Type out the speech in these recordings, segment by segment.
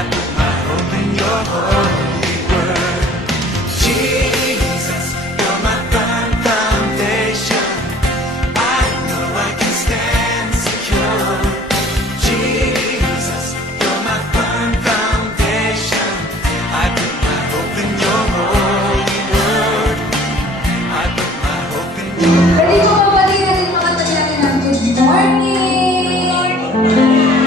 I put my hope in your holy word. Jesus, you're my firm foundation. I know I can stand secure. Jesus, you're my firm foundation. I put my hope in your holy word. I put my hope in your Pwede ko mabati natin mga tagyari ng good morning! Amen!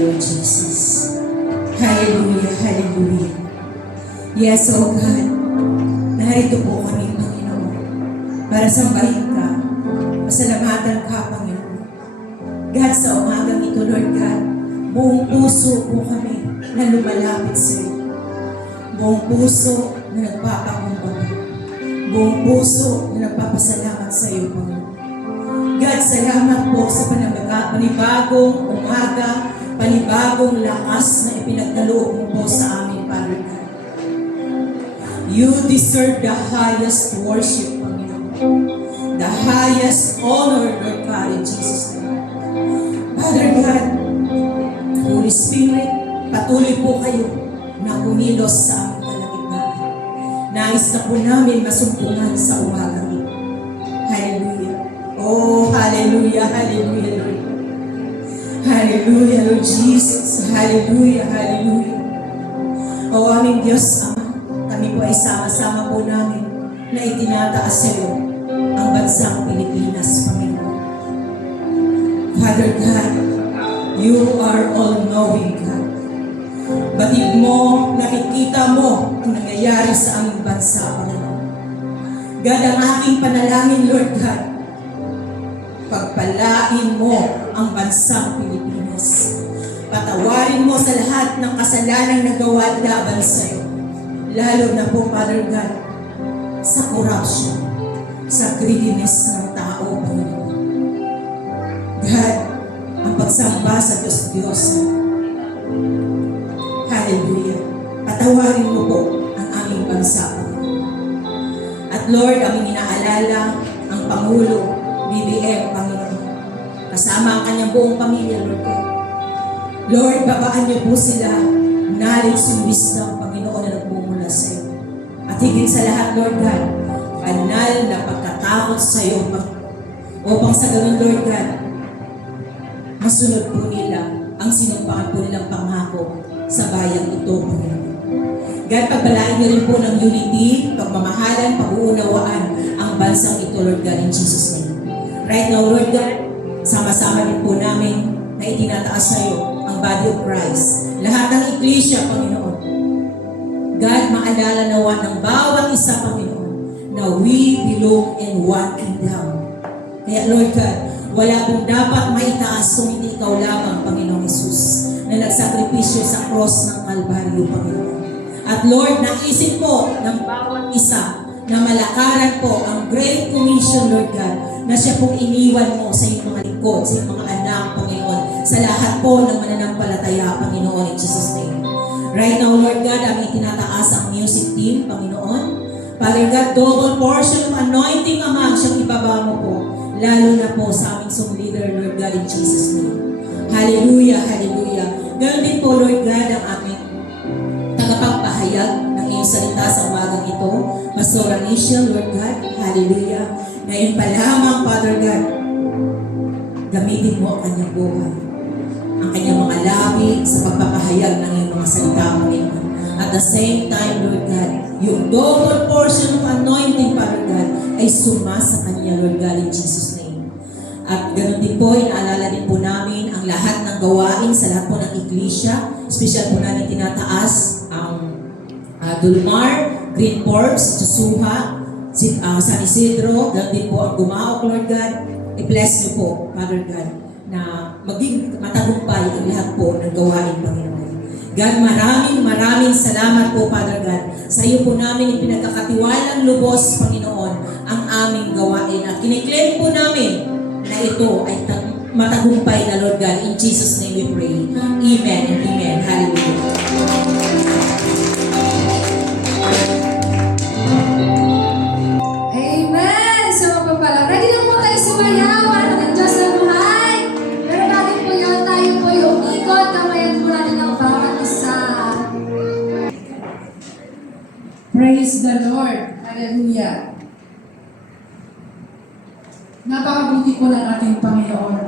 Lord Jesus. Hallelujah, hallelujah. Yes, O God, narito po kami, Panginoon, para sambahin ka, pasalamatan ka, Panginoon. God, sa umagang ito, Lord God, buong puso po kami na lumalapit sa iyo. Buong puso na nagpapakumbaba. Buong puso na nagpapasalamat sa iyo, Panginoon. God, salamat po sa panibagong umaga, panibagong lakas na ipinagkaloob mo po sa amin, Father God. You deserve the highest worship, Panginoon. The highest honor, Lord God, in Jesus' name. Father God, Holy Spirit, patuloy po kayo na kumilos sa aming kalagitnaan. Nais na po namin masumpungan sa umagang ito. Hallelujah. Oh, hallelujah, hallelujah, Lord. Hallelujah, Lord Jesus. Hallelujah, hallelujah. O aming Diyos, Ama, kami po ay sama-sama po namin na itinataas sa iyo ang bansang Pilipinas, Panginoon. Father God, you are all-knowing God. Batid mo, nakikita mo ang nangyayari sa aming bansa, Panginoon. God, ang aking panalangin, Lord God, pagpalain mo ang bansang Pilipinas. Patawarin mo sa lahat ng kasalanang nagawa laban sa iyo. Lalo na po, Father God, sa corruption, sa greediness ng tao, Panginoon. God, ang pagsamba sa Diyos. Hallelujah. Patawarin mo po ang aming bansa, Panginoon. At Lord, aming inaalala ang Pangulo, BBM, Panginoon. Kasama ang kanyang buong pamilya, Lord God. Lord, babaan niyo po sila knowledge and wisdom, Panginoon, na nagmumula sa iyo. At higit sa lahat, Lord God, banal na pagkatakot sa iyo, upang sa ganun, Lord God, masunod po nila ang sinumpangan po nilang pangako sa bayang ito, Panginoon. God, pagpalain niyo rin po ng unity, pagmamahalan, pag-uunawaan ang bansang ito, Lord God, in Jesus' name. Right now, Lord God, sama-sama din po namin na itinataas sa iyo ang body of Christ. Lahat ng iglesia, Panginoon. God, maalala nawa ng bawat isa, Panginoon, na we belong in one kingdom. Kaya, Lord God, wala pong dapat maitaas kung hindi ikaw lamang, Panginoong Jesus, na nagsakripisyo sa cross ng Kalbaryo, Panginoon. At Lord, naisip po ng bawat isa na malakaran po ang Great Commission, Lord God, na siya pong iniwan mo sa iyong mga lingkod, sa iyong mga anak, Panginoon, sa lahat po ng mananampalataya, Panginoon, in Jesus' name. Right now, Lord God, aming tinataas ang music team, Panginoon. Father God, double portion of anointing, Ama, siyang ibaba mo po, lalo na po sa aming song leader, Lord God, in Jesus' name. Hallelujah, hallelujah. Ganon din po, Lord God, ang aming tagapagpahayag ng iyong salita sa umagang ito, Pastor Anisha, Lord God, hallelujah. Ngayon pa lamang, Father God, gamitin mo ang kanyang buhay, ang kanyang mga labi sa pagpapahayag ng iyong mga salita, Panginoon. At the same time, Lord God, yung double portion of anointing, Father God, ay suma sa kanya, Lord God, in Jesus' name. At ganoon din po, inaalala din po namin ang lahat ng gawain sa lahat po ng iglesia. Special po namin tinataas ang Dulmar, Green Forbes, Josuha, San Isidro, ganoon din po ang Gumaok, Lord God. I-bless niyo po, Father God, na maging matagumpay ang lahat po ng gawain, Panginoon. God, maraming salamat po, Father God. Sa iyo po namin ipinagkakatiwalang lubos, Panginoon, ang aming gawain. At kiniklaim po namin na ito ay matagumpay na, Lord God. In Jesus' name we pray. Amen and amen. Hallelujah. Amen! So, pala, ready na po tayo sumayaw. Ano ng Diyos na buhay? Pero bago po yun, tayo po yung ikot. Kamayan po natin ang bawat isa. Praise the Lord. Hallelujah. Napakabuti po ng ating Panginoon.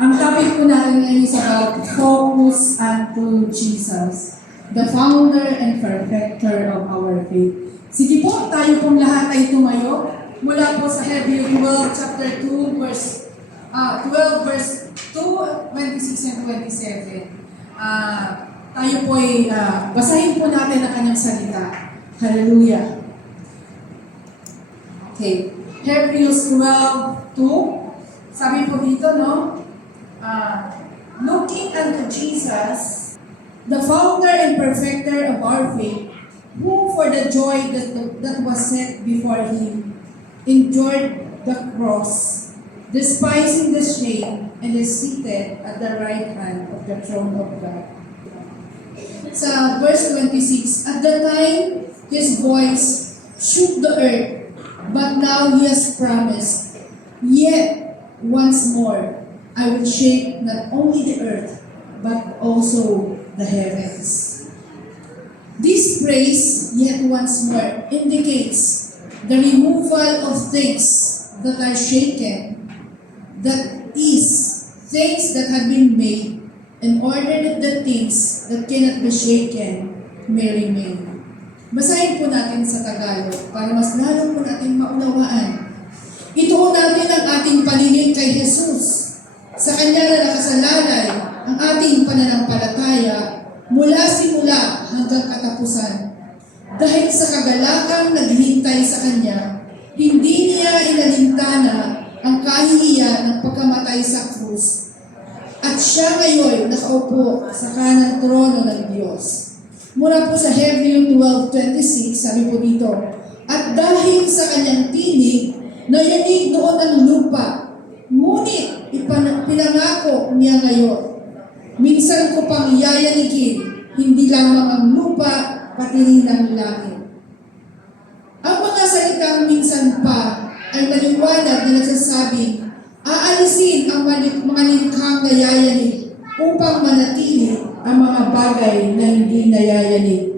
Ang topic po natin ngayon is about focus unto Jesus, the founder and perfecter of our faith. Sige po, tayo pong lahat ay tumayo mula po sa Hebrew 12, chapter 2, verse 12, verse 2, 26 and 27. tayo po'y basahin po natin ang kanyang salita. Hallelujah. Okay. Hebrews 12:2. Sabi po dito, no? Looking unto Jesus, the founder and perfecter of our faith, who for the joy that was set before him, endured the cross, despising the shame, and is seated at the right hand of the throne of God. Sa verse 26, at the time his voice shook the earth, but now he has promised, yet once more I will shake not only the earth, but also the heavens. This phrase, yet once more, indicates the removal of things that are shaken, that is, things that have been made, in order that the things that cannot be shaken may remain. Basahin po natin sa Tagalog para mas lalo po natin maunawaan. Ituon natin ang ating paningin kay Jesus. Sa Kanya na nakasalalay ang ating pananampalataya mula simula hanggang katapusan. Dahil sa kagalakang naghihintay sa Kanya, hindi niya inalintana ang kahihiyan ng pagkamatay sa krus. At siya ngayon nakaupo sa kanang trono ng Diyos. Mula po sa Hebrews 12:26, sabi po dito, at dahil sa kanyang tinig, nayanig doon ang lupa, ngunit pinangako niya ngayon. Minsan ko pang yayanigin, hindi lamang ang lupa, pati rin ang langit. Ang mga salitang minsan pa ay maliwanag na nagsasabing, aalisin ang mga likhang nayayanig upang manatili ang mga bagay na hindi nayayanig.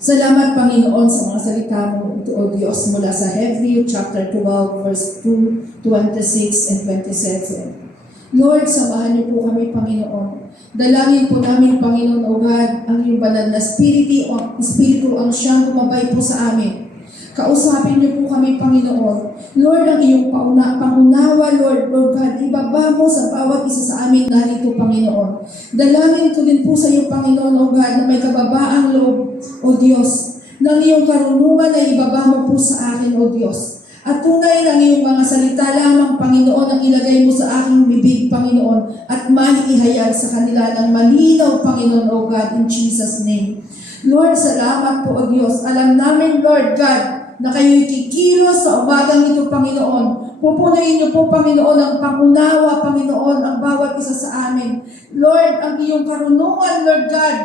Salamat, Panginoon, sa mga salita mo, O Diyos, mula sa Hebrews chapter 12, verse 2, 26, and 27. Lord, samahan niyo po kami, Panginoon. Dalangin po namin, Panginoon, O God, ang iyong banal na Espiritu ang siyang gumabay po sa amin. Kausapin niyo po kami, Panginoon. Lord, ang iyong pangunawa, Lord God, ibaba mo sa bawat isa sa amin narito, Panginoon. Dalangin ko din po sa iyo, Panginoon, O God, na may kababaang loob, O Diyos, ng iyong karunungan na ibaba mo po sa akin, O Diyos. At tunay ng iyong mga salita lamang, Panginoon, ang ilagay mo sa aking bibig, Panginoon, at maihayag sa kanila ng malinaw, Panginoon, O God, in Jesus' name. Lord, salamat po, O Diyos. Alam namin, Lord God, na kayo'y kikilos sa umagang ito, Panginoon. Pupunuin niyo po, Panginoon, ang pangunawa, Panginoon, ang bawat isa sa amin. Lord, ang iyong karunungan, Lord God,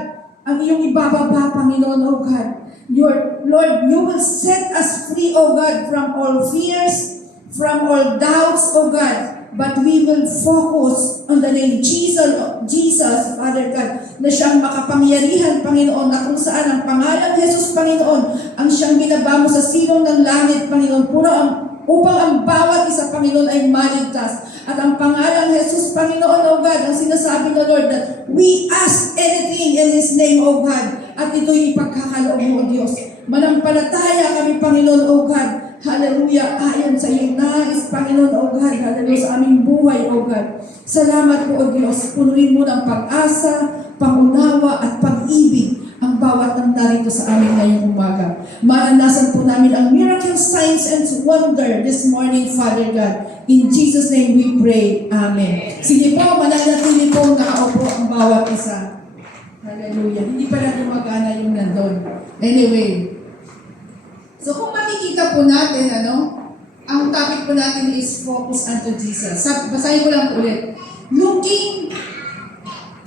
ang iyong ibababa, Panginoon, O God. Lord, you will set us free, O God, from all fears, from all doubts, O God. But we will focus on the name Jesus, Father God, na siyang makapangyarihan, Panginoon, na kung saan ang pangalan Jesus, Panginoon, ang siyang binaba mo sa silong ng langit, Panginoon, upang ang bawat isa, Panginoon, ay maligtas. At ang pangalan Jesus, Panginoon, O God, ang sinasabi na Lord, that we ask anything in His name, O God, at ito'y ipagkakaloob mo, O Diyos. Manampalataya kami, Panginoon, O God. Hallelujah, ayon sa iyong nais, Panginoon, O God. Hallelujah, sa aming buhay, O God. Salamat po, O Diyos. Punuin mo ng pag-asa, pangunawa, at pag-ibig ang bawat nang narito sa amin ngayong umaga. Maranasan po namin ang miracle, signs, and wonder this morning, Father God. In Jesus' name we pray. Amen. Sige po, mananatili po nakaupo ang bawat isa. Hallelujah. Hindi pala gumagana yung nandun. Anyway. So kung makikita po natin, ang topic po natin is focus unto Jesus. Basahin ko lang ulit. Looking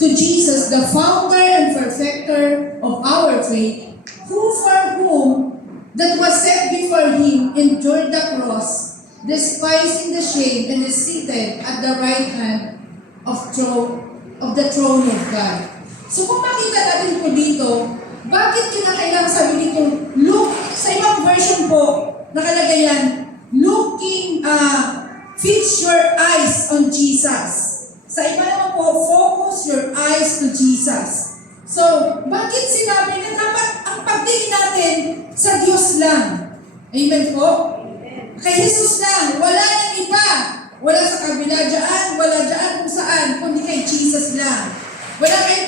to Jesus, the founder and perfecter of our faith, who for whom that was set before him endured the cross, despising the shame, and is seated at the right hand of the throne of God. So kung makita natin po dito, bakit kinakailangan sabi dito, look, sa ibang version po, nakalagay yan, fix your eyes on Jesus. Sa iba naman po, focus your eyes to Jesus. So, bakit sinabi na dapat ang pagtingin natin sa Diyos lang? Amen po? Kay Jesus lang, wala nang iba. Wala sa kabila dyan, wala dyan kung saan, kundi kay Jesus lang. Wala kay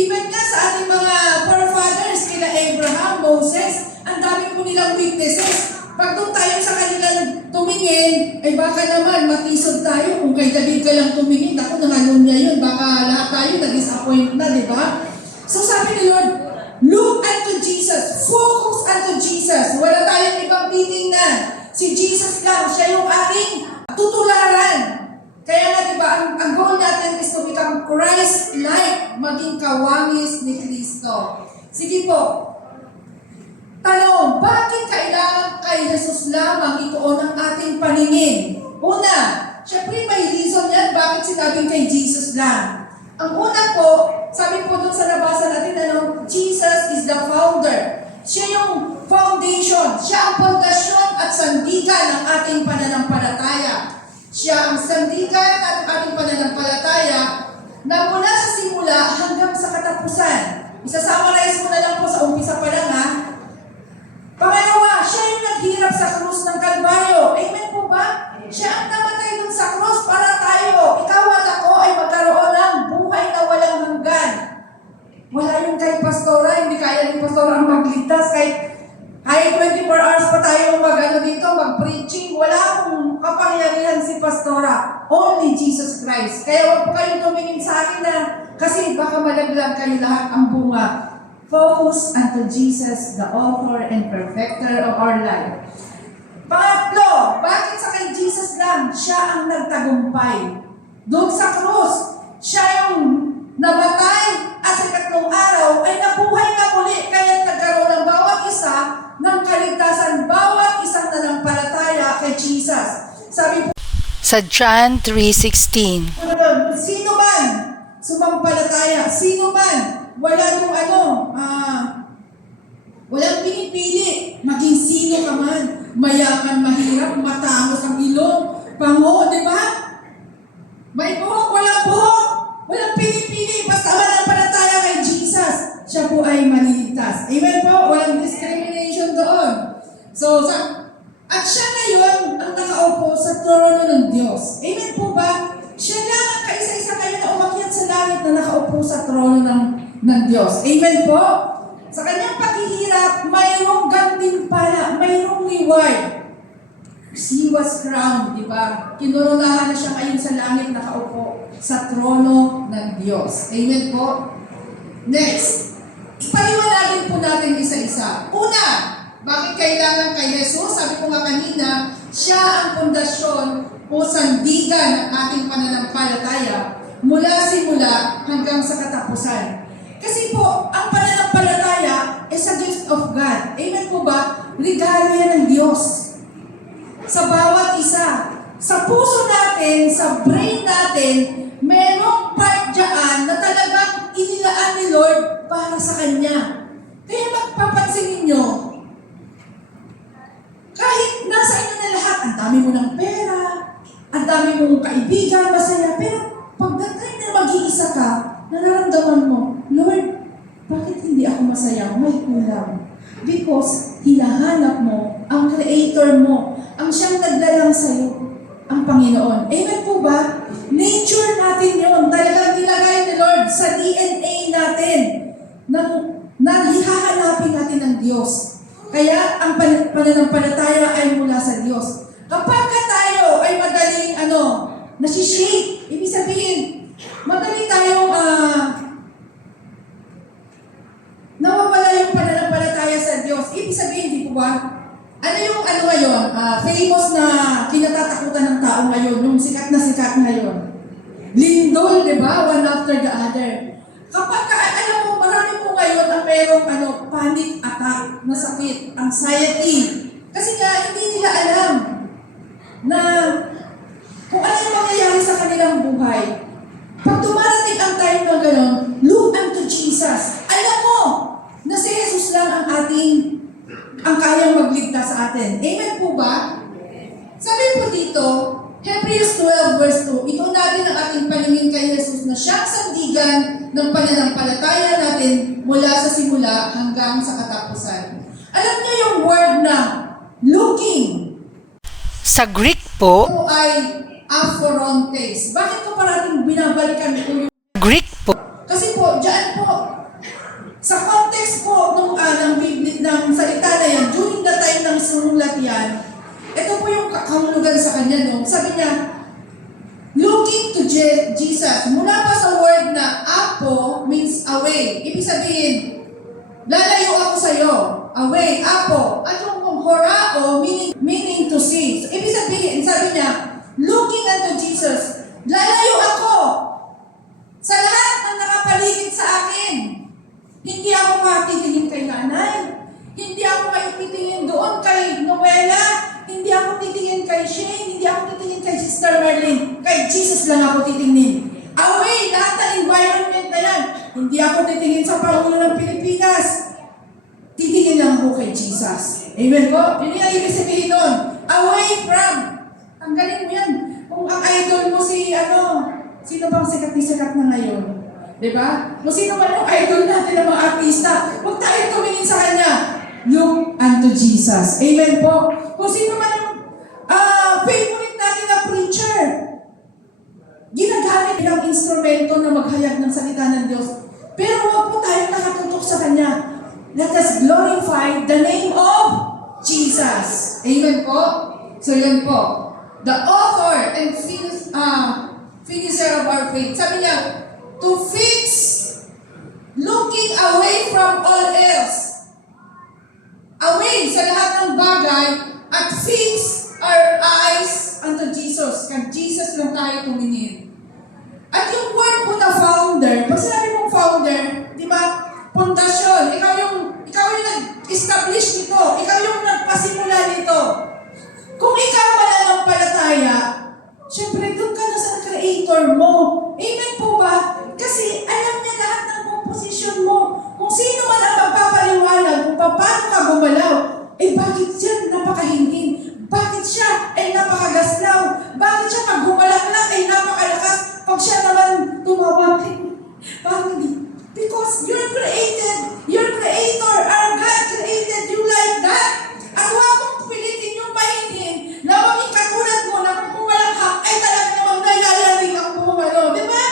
Even nga sa ating mga forefathers, kila Abraham, Moses, ang dami po nilang witnesses. Pag doon tayo sa kanilang tumingin, ay baka naman matisod tayo. Kung kay David ka lang tumingin, ako nanganon niya yun, baka lahat tayo na-disappoint na, di ba? So sabi ni Lord, look unto Jesus, focus unto Jesus. Wala tayong ibang titingnan. Si Jesus lang, siya yung ating tutularan. Kaya nga, di ba, ang goal natin is to become Christ-like, maging kawangis ni Kristo. Sige po, tanong, bakit kailangan kay Jesus lamang ituon ang ating paningin? Una, syempre may reason yan, bakit sinabing kay Jesus lang. Ang una po, sabi po dun sa nabasa natin, Jesus is the founder. Siya yung foundation, siya ang pundasyon at sandigan ng ating pananampalataya. Siya ang sandigan at ating pananampalataya na mula sa simula hanggang sa katapusan. Isa-summarize mo na lang po sa umpisa pa lang ha. Pangalawa, siya yung naghirap sa krus ng Kalbaryo. Amen po ba? Siya ang namatay dun sa krus para tayo, ikaw at ako ay magkaroon ng buhay na walang hanggan. Wala yung kay Pastora, hindi kaya ni Pastora ang magligtas kahit 24 hours pa tayo mag-preaching, wala akong kapangyarihan si Pastora. Only Jesus Christ. Kaya huwag po kayong tumingin sa akin na kasi baka malaglag kayo lahat ang bunga. Focus unto Jesus, the author and perfecter of our life. Pangatlo, bakit sa kay Jesus lang? Siya ang nagtagumpay. Doon sa krus, siya yung namatay at sa tatlong araw ay nabuhay na muli. Kaya nagkaroon ng bawat isa ng kaligtasan, bawat isang nanampalataya kay Jesus. Sabi po, Sa John 3:16, sino man sumampalataya, sino man wala yung walang pinipili, maging sino ka man, mayaman, mahirap, matangos ang ilong, pango, di ba? May buhok, walang buhok, walang pinipili, basta manampalataya kay Jesus, siya po ay maliligtas. Amen po? Walang discrimination doon. At siya ngayon ang nakaupo sa trono ng Diyos. Amen po ba? Siya lang ang kaisa-isa kayo na umakyat sa langit na nakaupo sa trono ng Diyos. Amen po? Sa kanyang paghihirap, mayroong gantimpala, mayroong reward. He was crowned, di ba? Kinoronahan na siya ngayon sa langit nakaupo sa trono ng Diyos. Amen po? Next, ipaliwanagin po natin isa-isa. Una, bakit kailangan kay Jesus? Sabi ko nga kanina, siya ang pundasyon o sandigan ng ating pananampalataya mula simula hanggang sa katapusan. Kasi po, ang pananampalataya is a gift of God. Amen po ba? Regalo yan ng Diyos. Sa bawat isa, sa puso natin, sa brain natin, merong part dyan na talagang inilaan ni Lord para sa Kanya. Kaya magpapansinin nyo, kahit nasa inyo na lahat, ang dami mo ng pera, ang dami mong kaibigan, masaya, pero pagdating na mag-iisa ka, nararamdaman mo, Lord, bakit hindi ako masaya? May kulang. Because hinahanap mo ang Creator mo, ang siyang naglalang sa'yo, ang Panginoon. Amen po ba? Nature natin yun. Talagang nilagay ni Lord sa DNA natin na hihahanapin natin ng Diyos. Kaya ang pananampalataya ay mula sa Diyos. Kapag tayo ay madaling nasishake, ibig sabihin, madali tayong nawawala yung pananampalataya sa Diyos. Ibig sabihin, di po ba? Ano yung ngayon? Famous na kinatatakutan ng tao ngayon, yung sikat na sikat ngayon. Lindol, di ba? One after the other. Kapag alam mo, marami po ngayon ang merong panic attack na sakit, anxiety. Kasi nga, hindi nila alam na kung ano yung mangyayari sa kanilang buhay. Pag dumarating ang time na gano'n, look unto Jesus. Alam mo na si Jesus lang ang kayang magligtas sa atin. Amen po ba? Sabi po dito, Hebrews 12 verse 2, ito natin ang ating paningin kay Jesus na siyang sandigan ng pananampalataya natin mula sa simula hanggang sa katapusan. Alam niyo yung word na looking. sa Greek po, Ito ay aphorontes. Bakit ko parating binabalikan ko yung Greek po, kasi po, dyan po, kahulugan sa kanya, no? Sabi niya, looking to Jesus. Mula pa sa word na apo means away. Ibig sabihin, lalayo ako sa iyo. Away, apo. At yung horao, meaning to see. So, ibig sabihin, sabi niya, looking unto Jesus, lalayo ako sa lahat ng nakapaligid sa akin. Hindi ako matitingin kay nanay. Hindi ako kayo titingin doon kay Noela. Hindi ako titingin kay Shane. Hindi ako titingin kay Sister Marlene. Kay Jesus lang ako titingin. Away, lahat ng environment na yan. Hindi ako titingin sa Pangulo ng Pilipinas. Titingin lang ako kay Jesus. Amen po? Yun yung ibig sabihin nun. Away from. Ang galing mo yan. Kung ang idol mo sino bang sikat na ngayon? Diba? Kung sino man yung idol natin ng mga artista, huwag tayo tumingin sa kanya. Look unto Jesus. Amen po? Kung sino man yung favorite natin na preacher, ginagamit ng instrumento na maghayag ng salita ng Diyos. Pero huwag po tayong nakatutok sa kanya. Let us glorify the name of Jesus. Amen po? So yun po. The author and finisher of our faith. Sabi niya, to fix looking away from all else. Away sa lahat ng bagay at fix our eyes unto Jesus. Kaya Jesus lang tayo tumingin. At yung word po na founder, pag sinabi mong founder, di ba, pundasyon, ikaw yung nag-establish nito, ikaw yung nagpasimula nito. Kung ikaw mananampalataya, syempre doon ka na sa creator mo. Amen po ba? Kasi alam niya lahat ng composition mo. Kung sino man ang magpapaliwanag kung paano ka gumalaw, bakit siya napakahingin? Bakit siya ay napakagaslaw? Bakit siya pag gumalaklak ay napakalakas? Pag siya naman tumawag, parang hindi. Because you're created, your creator, our God created you like that. At huwag mong pilitin yung mahingin na maging katulad mo na kung pumalakak ay talaga namang nayayari ang pumalo. Di ba?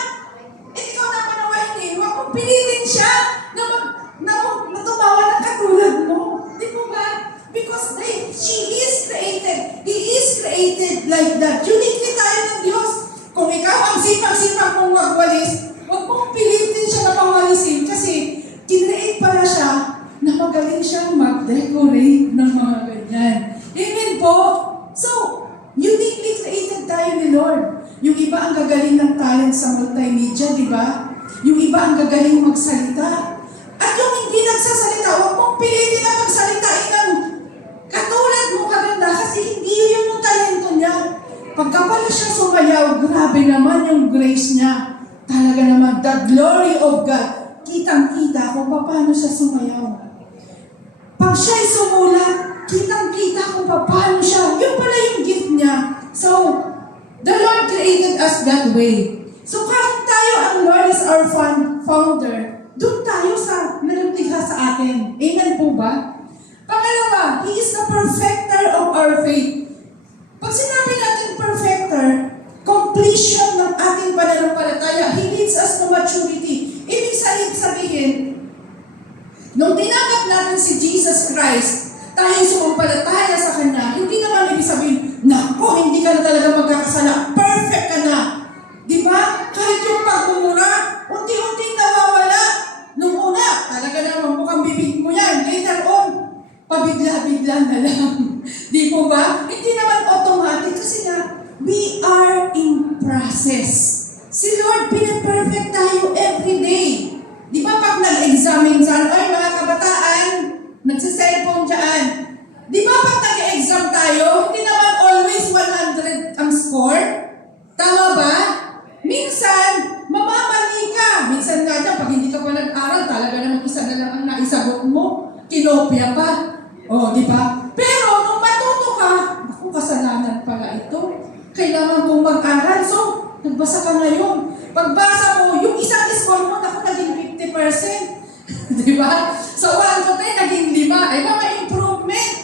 Ikaw naman ang mahingin, huwag mong pilitin siya na tumawa ng katulad mo. Di ba? Because she is created. He is created like that. Uniquely tayo ng Diyos. Kung ikaw ang sipag-sipag mong magwalis, huwag mong pilitin siya na pawalisin kasi kinreate pala siya na magaling siyang mag-decorate ng mga ganyan. Amen po? So, uniquely created tayo ni Lord. Yung iba ang gagaling ng talent sa multimedia, di ba? Yung iba ang gagaling magsalita. At yung hindi nagsasalita, huwag mong pilitin na magsalitain ng katulad mo kaganda kasi hindi yun yung talento niya. Pagka pala siya sumayaw, grabe naman yung grace niya. Talaga naman, the glory of God. Kitang-kita kung paano siya sumayaw. Pag siya'y sumulat, kitang-kita kung paano siya. Yun pala yung gift niya. So, the Lord created us that way. So, kahit tayo, ang Lord is our founder, doon tayo sa nalagligha sa atin. Amen po ba? Pangalawa, He is the perfecter of our faith. Pag sinabi natin perfecter, completion ng ating pananampalataya, He leads us to maturity. Ibig sabihin, nung tinanggap natin si Jesus Christ, tayo sumampalataya sa Kanya, hindi naman ibig sabihin, naku, hindi ka na talaga magkakasala, perfect ka na. Di ba? Kahit yung pagmumura, unti-unting nawawala. Nung una, talaga naman mukhang bibig mo yan. Later on, pabigla-bigla na lang. Di po ba? Hindi naman automatic kasi nga, we are in process. Si Lord, pinaperfect tayo every day. Di ba pag nag-examine saan, ay mga kabataan, nagsiselfone dyan. Di ba pag nag-exam tayo, hindi naman always 100 ang score? Tama ba? Minsan, mamamali ka. Minsan nga dyan, pag hindi ka pa nag-aral, talaga naman isa na lang ang naisagot mo. Kinopya pa. O, di ba? Pero, nung matuto ka, naku, kasalanan pala ito. Kailangan mong mag-aral. So, nagbasa ka ngayon. Pagbasa mo, yung isang score mo, naku, naging 50%. Di ba? So, 1 to 10, naging 5. Ay, may improvement.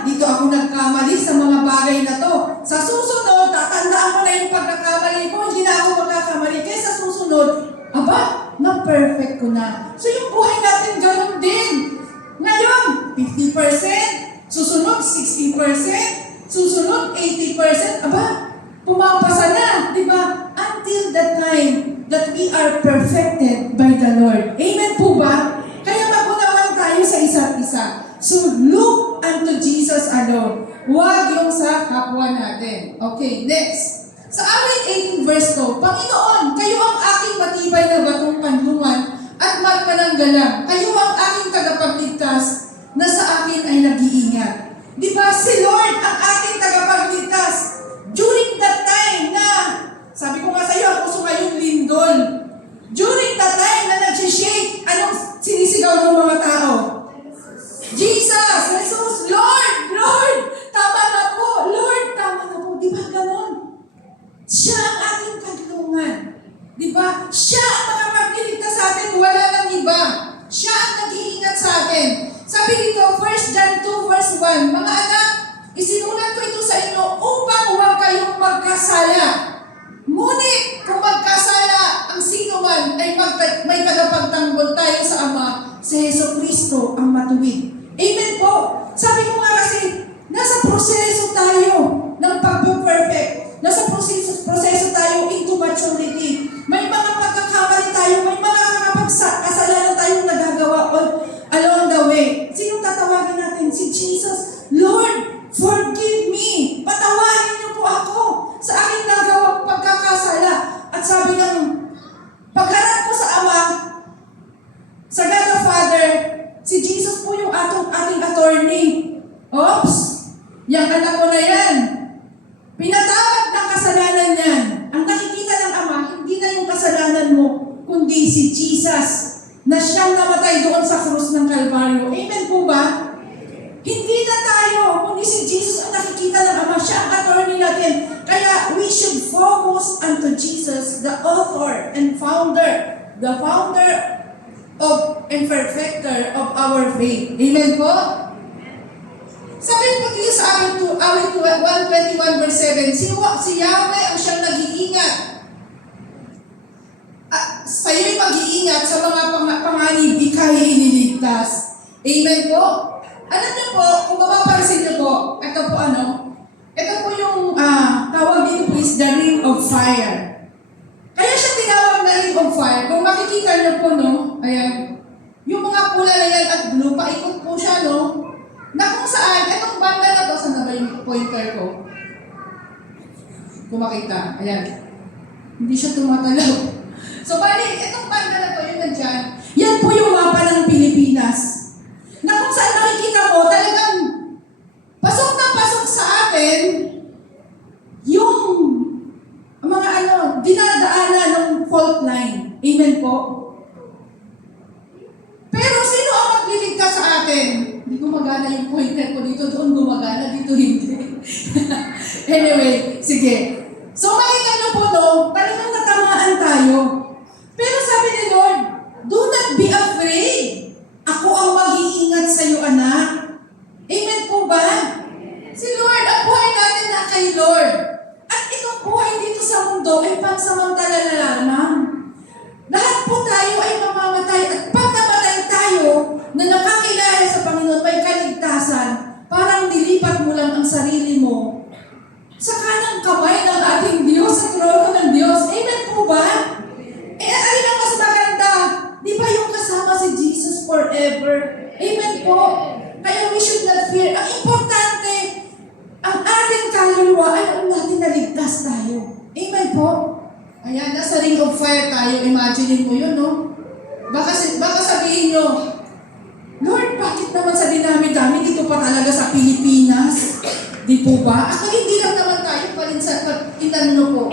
Dito ako nagkamali sa mga bagay na to. Sa susunod, tatandaan ko na yung pagkakamali ko. Hindi na ako magkakamali. Kaya sa susunod, na-perfect ko na. So, yung buhay natin, ganun din. Ngayon, 50%. Susunod, 60%. Susunod, 80%. Aba, pumapasa na, di ba? Until the time that we are perfected by the Lord. Amen po ba? Kaya magunawan tayo sa isa't isa. So, look unto Jesus alone. Huwag yung sa kapwa natin. Okay, next. Sa awit 18 verse 2, Panginoon, kayo ang aking matibay na batong kanlungan at magpananggalang. Kayo ang aking tagapagligtas na sa akin ay nag-iingat. Di ba si Lord ang ating tagapagligtas during that time na, sabi ko nga sa iyo, ang puso ngayong lindol. During that time na nag-shake, anong sinisigaw ng mga tao? Jesus! Jesus! Lord! Lord! Tama na po! Lord! Tama na po! Di ba ganon? Siya ang ating kanlungan. Di ba? Siya ang makapagkiligtas sa atin, wala nang iba. Siya ang nag-iingat sa atin. Sabi dito, 1 John 2 verse 1, Mga anak, isinulat ko ito sa inyo upang huwag kayong magkasala. Ngunit kung magkasala ang sino man ay may tagapagtanggol tayo sa Ama, si Jesucristo ang matuwid. Amen po. Sabi ko nga kasi, nasa proseso tayo ng pag-perfect. Nasa proseso tayo into maturity. May mga pagkakamali tayo, may mga kasalanan tayong nagagawa along the way. Sinong tatawagin natin? Si Jesus. Lord, forgive me. Patawarin niyo po ako sa aking nagawang pagkakasala. At sabi ng pagharap ko sa Ama, sa God the Father, si Jesus po yung ating attorney. Oops! Yang anak ko na yan. Pinatawad ng kasalanan niyan. Ang nakikita ng Ama, hindi na yung kasalanan mo, kundi si Jesus na siyang namatay doon sa krus ng Kalbaryo. Amen po ba? Hindi na tayo, kundi si Jesus ang nakikita ng Ama. Siya ang attorney natin. Kaya we should focus unto Jesus, the author and founder, the founder of and perfecter of our faith. Amen po? Sabi po dito sa awit 121 verse 7, si Yahweh ang siyang nag-iingat. Sa'yo'y mag-iingat sa mga panganib, ika'y iniligtas. Amen po? Alam niyo po, kung mapapansin niyo po, ito po yung tawag dito po is the ring of fire. Kaya siya tinawag na ring of fire. Kung makikita niyo po, no, ayan, yung mga pula na yan at blue, paikot po siya, no, na kung saan, itong banda na to, saan na ba yung pointer ko? Kung makita, ayan. Hindi siya tumatalaw. So, bali, itong banda na to, yung nandyan, yan po yung mapa ng Pilipinas. Na kung saan nakikita mo, talagang pasok na pasok sa atin yung mga dinadaanan ng fault line. Amen po? Pero sino ang magliligtas sa atin? Hindi gumagana yung pointer ko dito, doon gumagana, dito hindi. Anyway, sige. So makita nyo po, no, talagang natamaan tayo. Pero sabi ni Lord, do not be afraid. Ako ang mag-iingat sa iyo, anak. Amen po ba? Si Lord, ang buhay natin na kay Lord. At itong buhay dito sa mundo ay pansamantala na lamang. Lahat po tayo ay mamamatay at pag namatay tayo na nakakilala sa Panginoon may kaligtasan, parang nilipat mo lang ang sarili mo sa kanang kamay ng ating Diyos, sa trono ng Diyos. Amen po ba? Alin ang mas maganda? Di ba yung kasama si Jesus forever? Amen po. Kaya we should not fear. Ang importante, ang ating kaluluwa ay alam natin naligtas tayo. Amen po. Ayan, nasa ring of fire tayo. Imagine mo yun, no? Baka sabihin nyo, Lord, bakit naman sa dinami-dami dito pa talaga sa Pilipinas? Di po ba? Ako hindi lang naman tayo palinsan, itanong po.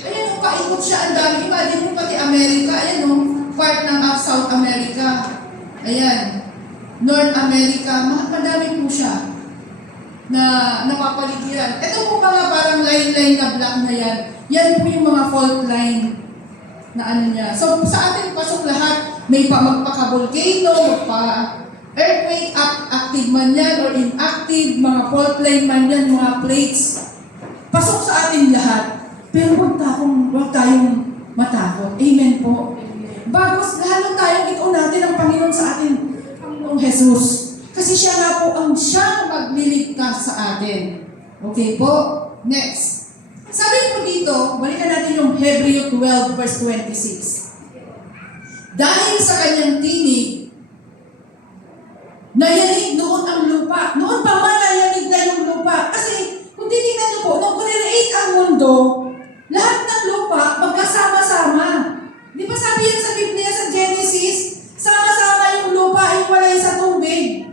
Ayan, no, paikot siya ang dami. Imagine mo pati Amerika. Ayan, no? Part ng South America. Ayan. North America. Madami po siya na napapaligiran. Ito po mga parang line-line na black na yan. Yan po yung mga fault line na ano niya. So, sa ating pasok lahat, may magpaka-volcano, magpa-earthquake, active man yan or inactive, mga fault line man yan, mga plates. Pasok sa ating lahat. Pero huwag tayong matakot. Amen po. Bagos, lalo tayong ikaw natin ang Panginoon sa atin, Panginoong Jesus. Kasi siya nga po ang siyang magliligtas sa atin. Okay po. Next. Sabi po dito, balikan natin yung Hebreo 12 verse 26. Dahil sa kanyang tinig, nayanig noon ang lupa. Noon pa man nayanig na yung lupa. Kasi kung titignan niyo po, nung create ang mundo, lahat ng lupa magkasama-sama. Di ba sabi yan sa Biblia sa Genesis, sama-sama yung lupa ay walay sa tubig.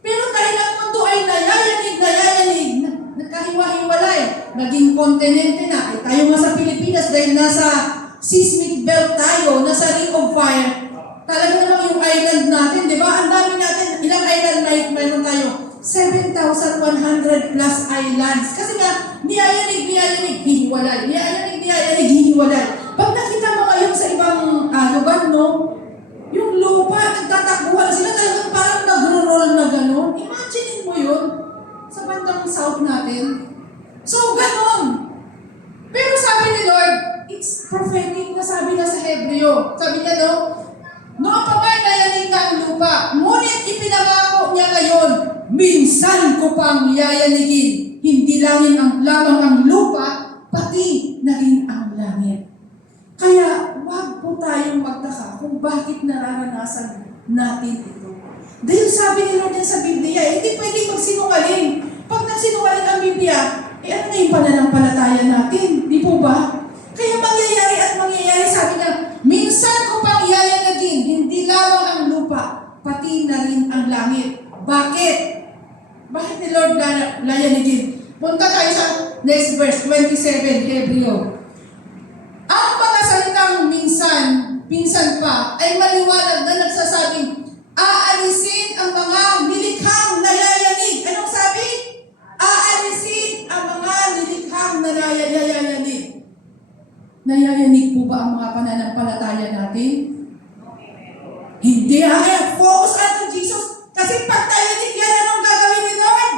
Pero dahil ang mundo ay nayayanig, nagkahiwa-hiwalay, naging kontinente na. Eh, tayo nga sa Pilipinas dahil nasa seismic belt tayo, nasa ring of fire. Talaga naman yung island natin, di ba? Ang dami natin, ilang island na meron tayo? 7,100 plus islands. Kasi nga, niyayanig, hihiwalay. Niyayanig, hihiwalay. Pag nakita mo ngayon sa ibang lugar, no? Yung lupa, nagtatakbuhan sila, talagang parang nagro-roll na gano'n. Imagine mo yun sa bandang south natin. So, gano'n. Pero sabi ni Lord, it's prophetic na sabi na sa Hebreo. Sabi niya, no? Noong pa may nayanig na ang lupa, ngunit ipinangako niya ngayon, minsan ko pang yayanigin, hindi lamang ang lupa, pati na rin ang langit. Kaya wag po tayong magtaka kung bakit nararanasan natin ito. Dahil sabi ni Lord din sa Biblia, hindi pwedeng magsinungaling. Pag nagsinungaling ang Biblia, ano na yung pananampalataya natin? Di po ba? Kaya mangyayari at mangyayari, sabi niya, minsan ko pang yayanagin, hindi lamang ang lupa, pati na rin ang langit. Bakit? Bakit ni Lord layanigin? Punta tayo sa next verse, 27, Hebreo. Ang mga salitang pinsan pa, ay maliwanag na nagsasabing, aalisin ang mga nilikhang nayayanig. Anong sabi? Aalisin ang mga nilikhang nayayanig. Nayayanig po ba ang mga pananampalataya natin? Hindi ha. Focus on Jesus. Kasi pag nayayanig yan, anong gagawin ni Lord?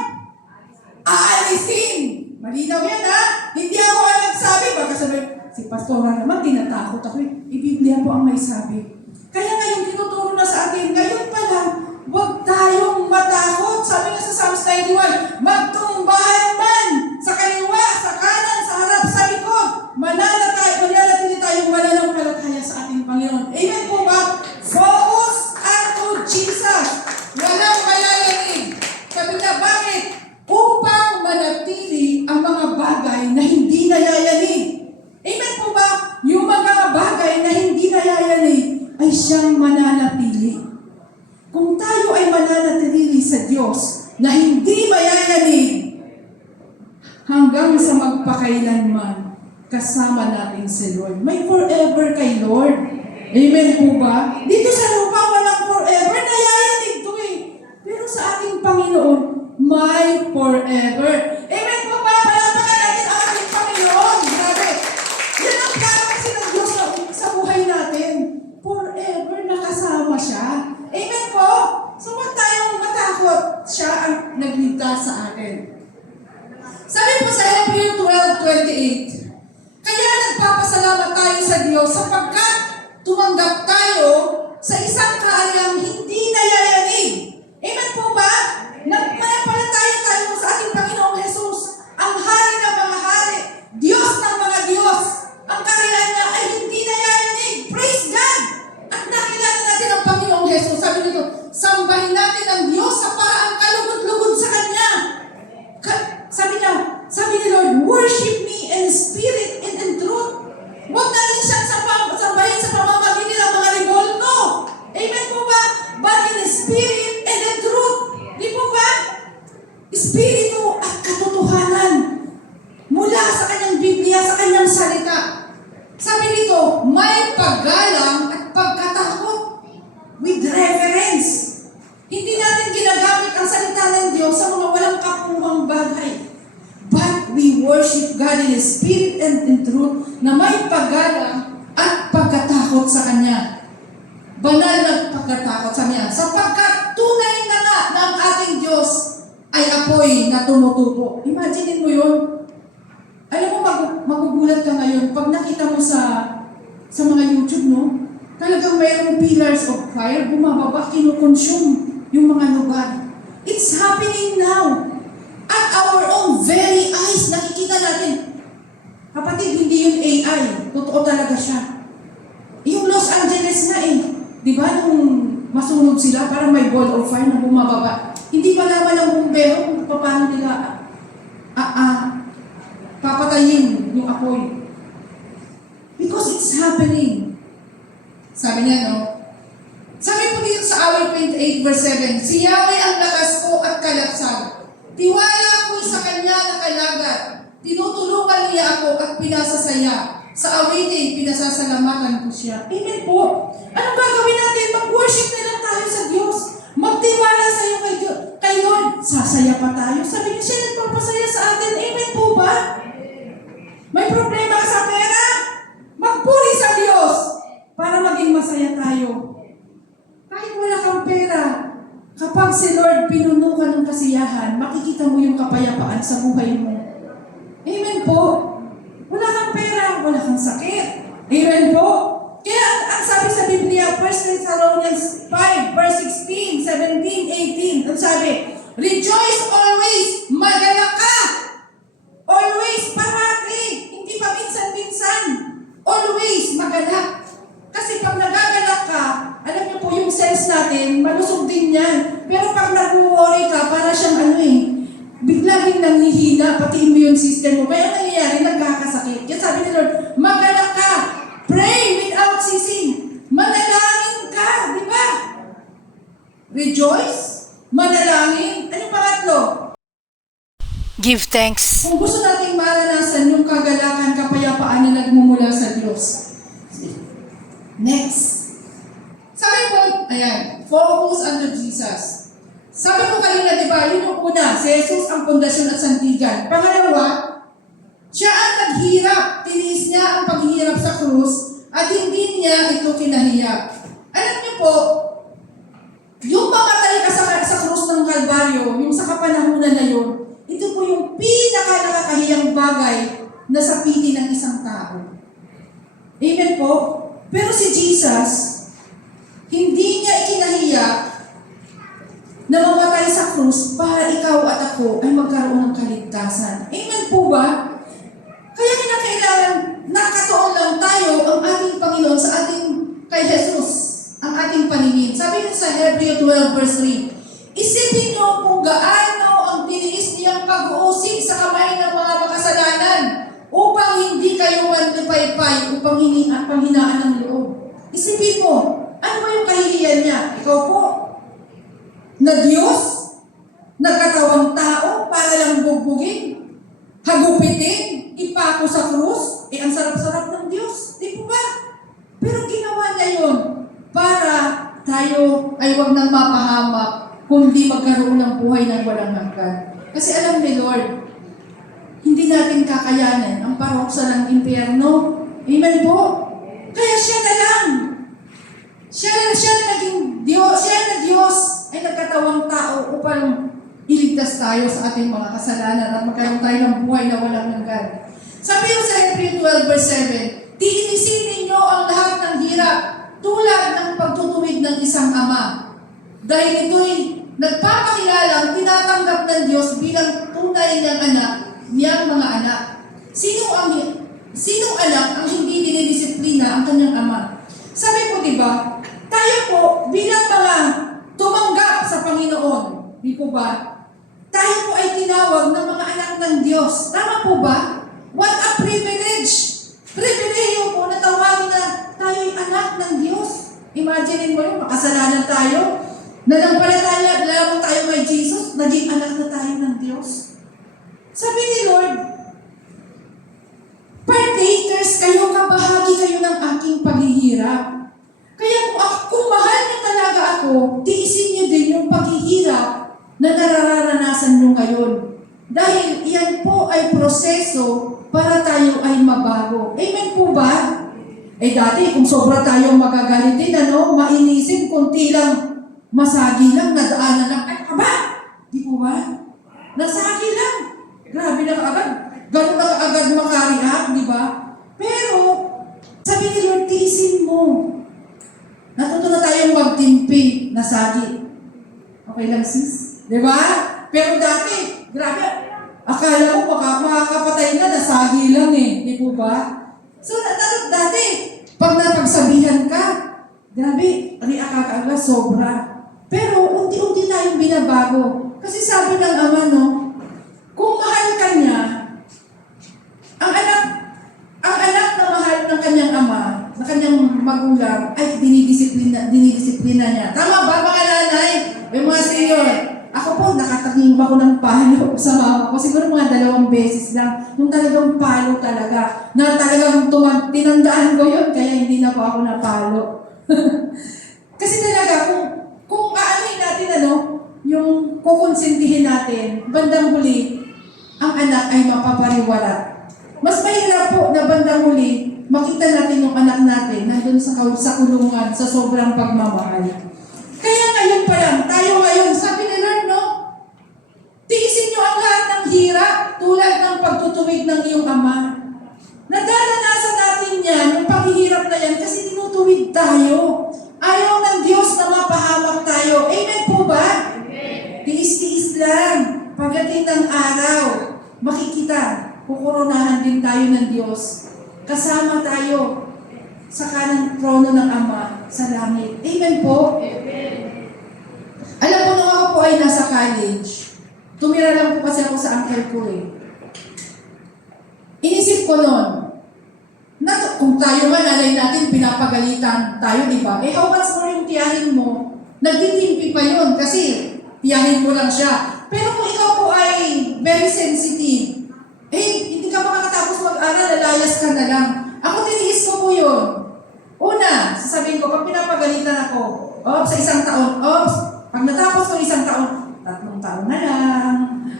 Aalisin. Malinaw yan ha. Hindi ako ang nagsabi. Baka sabihin, si Pastora naman, tinatakot ako. Ibiblia po ang may sabi. Kaya ngayon, tinuturo na sa atin, ngayon pa lang, huwag tayong matakot. Sabi nga sa Psalms 91, magtumbahan man sa kaliwa, sa kanan, sa harap, sa likod. Mananatili tayong mananampalataya sa ating Panginoon. Amen po ba? Focus unto Jesus. Walang mayayanig. Sabi niya, bakit? Upang manatili ang mga bagay na hindi nayayanig. Amen po ba? Yung mga bagay na hindi nayayanig ay siyang mananatili. Kung tayo ay mananatili sa Diyos na hindi mayayanig hanggang sa magpakailanman, kasama natin si Lord. May forever kay Lord. Amen po ba? Dito sa lupa walang forever, nayayanig to eh. Pero sa ating Panginoon, may forever. Amen po ba? Palapakan natin ang ating Panginoon. Grabe. Yan ang plano kasi ng Diyos sa buhay natin. Forever nakasama siya. Amen po? So huwag tayong matakot. Siya ang nagligtas sa atin. Sabi po sa Hebreo 12:28, kaya nagpapasalamat tayo sa Diyos sapagkat tumanggap tayo sa isang kaayang hindi nayayanig. Amen po ba? Nagpanampalataya tayo sa ating Panginoong Jesus, ang hari ng mga hari, Diyos ng mga Diyos. Ang kaharian niya ay hindi nayayanig. Praise God! At nakilala natin ang Panginoong Jesus. Sabi nito, sambahin natin ang Diyos sa paraang kalugod-lugod sa Kanya. Sabi ni Lord, worship me in spirit and in truth. Huwag na rin siyang sambahin sa pamamagitan ng mga revolto. Amen po ba? But in spirit and in truth. Di po ba? Espiritu at katotohanan. Mula sa kanyang Biblia, sa kanyang salita. Sabi nito, may paggalang at pagkatakot with reverence. Hindi natin ginagamit ang salita ng Diyos sa mga walang kapuhang bagay. But we worship God in spirit and in truth na may paggalang at pagkatakot sa Kanya. Banal na pagkatakot sa Kanya. Sapagkat tunay na nga na ang ating Diyos ay apoy na tumutubo. Imagine mo yun. Alam mo, magugulat ka ngayon pag nakita mo sa mga YouTube, no? Talagang mayroong pillars of fire, bumababa, kinukonsume yung mga lugar. It's happening now. At our own very hindi yun AI. Totoo talaga siya. Yung Los Angeles na eh. Di ba nung masunog sila, parang may ball of fire na bumababa. Hindi pa naman ang bumbero kung paano nila papatayin yung apoy. Because it's happening. Sabi niya, no? Sabi po dito sa awit 28 verse 7, si Yahweh ang lakas ko at kalapsab. Tiwala ko sa kanya na kalagat. Tinutulungan niya ako at pinasasaya. Sa awitin, pinasasalamatan ko siya. Amen po. Anong gagawin natin? Mag-worship na lang tayo sa Diyos. Magtiwala sa iyo kay Lord. Sasaya pa tayo. Sabi niya, siya nagpapasaya sa atin. Amen po ba? May problema ka sa pera? Magpuri sa Diyos para maging masaya tayo. Kahit wala kang pera, kapag si Lord pinuno ka ng kasiyahan, makikita mo yung kapayapaan sa buhay mo. Amen po. Wala kang pera, wala kang sakit. Amen po. Kaya ang sabi sa Biblia, 1 Thessalonians 5, verse 16, 17, 18, ang sabi, rejoice always, magalak ka. Always, parati. Hindi pa minsan-minsan. Always, magalak. Kasi pag nagagalak ka, alam niyo po yung cells natin, malusog din yan. Pero pag nag-worry ka, para siyang biglang nanghihina, pati immune system mo. Kaya nangyayari, nagkakasakit. Kaya sabi ni Lord, magalak ka. Pray without ceasing. Manalangin ka, di ba? Rejoice, manalangin. Ano pangatlo? Give thanks. Kung gusto nating maranasan yung kagalakan, kapayapaan na nagmumula sa Diyos. Next. Sabi ko, ayan, focus under Jesus. Sabi ko kanina, di ba, yun yung una, si Jesus ang pundasyon at sandigan. Pangalawa, siya ang naghirap, tiniis niya ang paghihirap sa krus, at hindi niya ito kinahiya. Alam niyo po, yung mamatay ka sa krus ng Kalbaryo, yung sa kapanahunan na yun, ito po yung pinaka-nakakahiyang bagay na sapitin ng isang tao. Amen po? Pero si Jesus, hindi niya ikinahiya na mamatay sa krus para ikaw at ako ay magkaroon ng kaligtasan. Amen po ba? Kaya kinakailangan nakatuon lang tayo ang ating Panginoon sa ating kay Jesus, ang ating paningin. Sabi niya sa Hebreo 12 verse 3, isipin niyo kung gaano ang tiniis niyang pag-uusig sa kamay ng mga makasalanan upang hindi kayo manlipaypay upang panghinaan ng loob. Isipin mo, ano ba yung kahihiyan niya? Ikaw po, na Diyos, nagkatawang tao para lang bugbugin, hagupitin, ipako sa krus, ang sarap-sarap ng Diyos, di po ba? Pero ginawa niya yun para tayo ay wag nang mapahamak, kundi magkaroon ng buhay ng walang hanggan. Kasi alam ni Lord, hindi natin kakayanan ang paroksa ng impyerno. Amen po? Kaya siya na lang. Siya na naging Diyos, siya na Diyos ay nagkatawang tao upang iligtas tayo sa ating mga kasalanan at magkaroon tayo ng buhay na walang hanggan. Sabi yung sa Hebreo 12 verse 7, tiinisin ninyo ang lahat ng hirap tulad ng pagtutuwid ng isang ama. Dahil ito'y nagpapakilalang tinatanggap ng Diyos bilang tunay niyang anak, niyang mga anak. Sinong anak ang hindi dinidisiplina ang kanyang ama? Sabi po, di ba, tayo po bilang mga tumanggap sa Panginoon, di po ba? Tayo po ay tinawag ng mga anak ng Diyos. Tama po ba? What a privilege! Pribileyo po na tawagin na tayo ay anak ng Diyos. Imagine mo yung makasalanan tayo, nanampalataya lamang tayo kay Jesus, naging anak na tayo ng Diyos. Sabi ni Lord, partakers kayo, kabahagi kayo ng aking paghihirap. Kaya kung mahal niyo talaga ako, tiisin niyo din yung paghihirap na nararanasan niyo ngayon. Dahil iyan po ay proseso para tayo ay mabago. Amen po ba? Dati, kung sobra tayong magagalitin, mainisin, kunti lang, masagi lang, nadaanan lang, ay, aba! Di po ba? Nasagi lang. Grabe na kaagad. Ganun na kaagad makariak, di ba? Pero, sabi ni Lord, tiisin mo. Natuto na tayong magtimpi, nasagi. Okay lang, sis? Di ba? Pero dati, grabe, akala ko makakapatay na, nasagi lang eh. Di po ba? So, dati, pag napagsabihan ka, grabe, react ka sobra. Pero unti-unti tayong binabago. Kasi sabi ng Ama, no, kung mahal ka niya, ang anak na mahal ng kanyang ama, na kanyang magulang, ay dinidisiplina niya. Tama ba mga nanay? May mga senior. Ako po, nakataging ako ng palo sa mama ko. Siguro mga 2 beses lang. Yung talagang palo talaga. Na talagang tinandaan ko yun, kaya hindi na po ako napalo. Kasi talaga, kung aanin natin, yung kukonsintihin natin, bandang huli, ang anak ay mapapariwala. Mas mahirap po na bandang huli, makita natin yung anak natin nandun sa kulungan, sa sobrang pagmamahal. Kaya ngayon pa lang, tayo ngayon, sabi ni Lord, no? Tiisin nyo ang lahat ng hirap tulad ng pagtutuwid ng iyong ama. Nadadanasan natin yan, yung paghihirap na yan, kasi tinutuwid tayo. Ayaw ng Diyos na mapahamak tayo. Amen po ba? Tiis-tiis lang. Pagdating ng araw, makikita, kukuronahan din tayo ng Diyos. Kasama tayo sa kanang trono ng Ama sa langit. Amen po? Amen. Alam mo, nung ako po ay nasa college, tumira lang po kasi ako sa uncle ko eh. Inisip ko noon, kung tayo man, alay natin, pinapagalitan tayo, di ba? How much more yung tiyahin mo? Nagtitimpi pa yun kasi tiyahin mo lang siya. Pero kung ikaw po ay very sensitive, hindi ka makakatapos mag-aral, lalayas ka na lang. Ako, tiniis ko po yun. Una, sasabihin ko, pag pinapagalitan ako, sa 1 taon, pag natapos ko 1 taon, 3 taon na lang.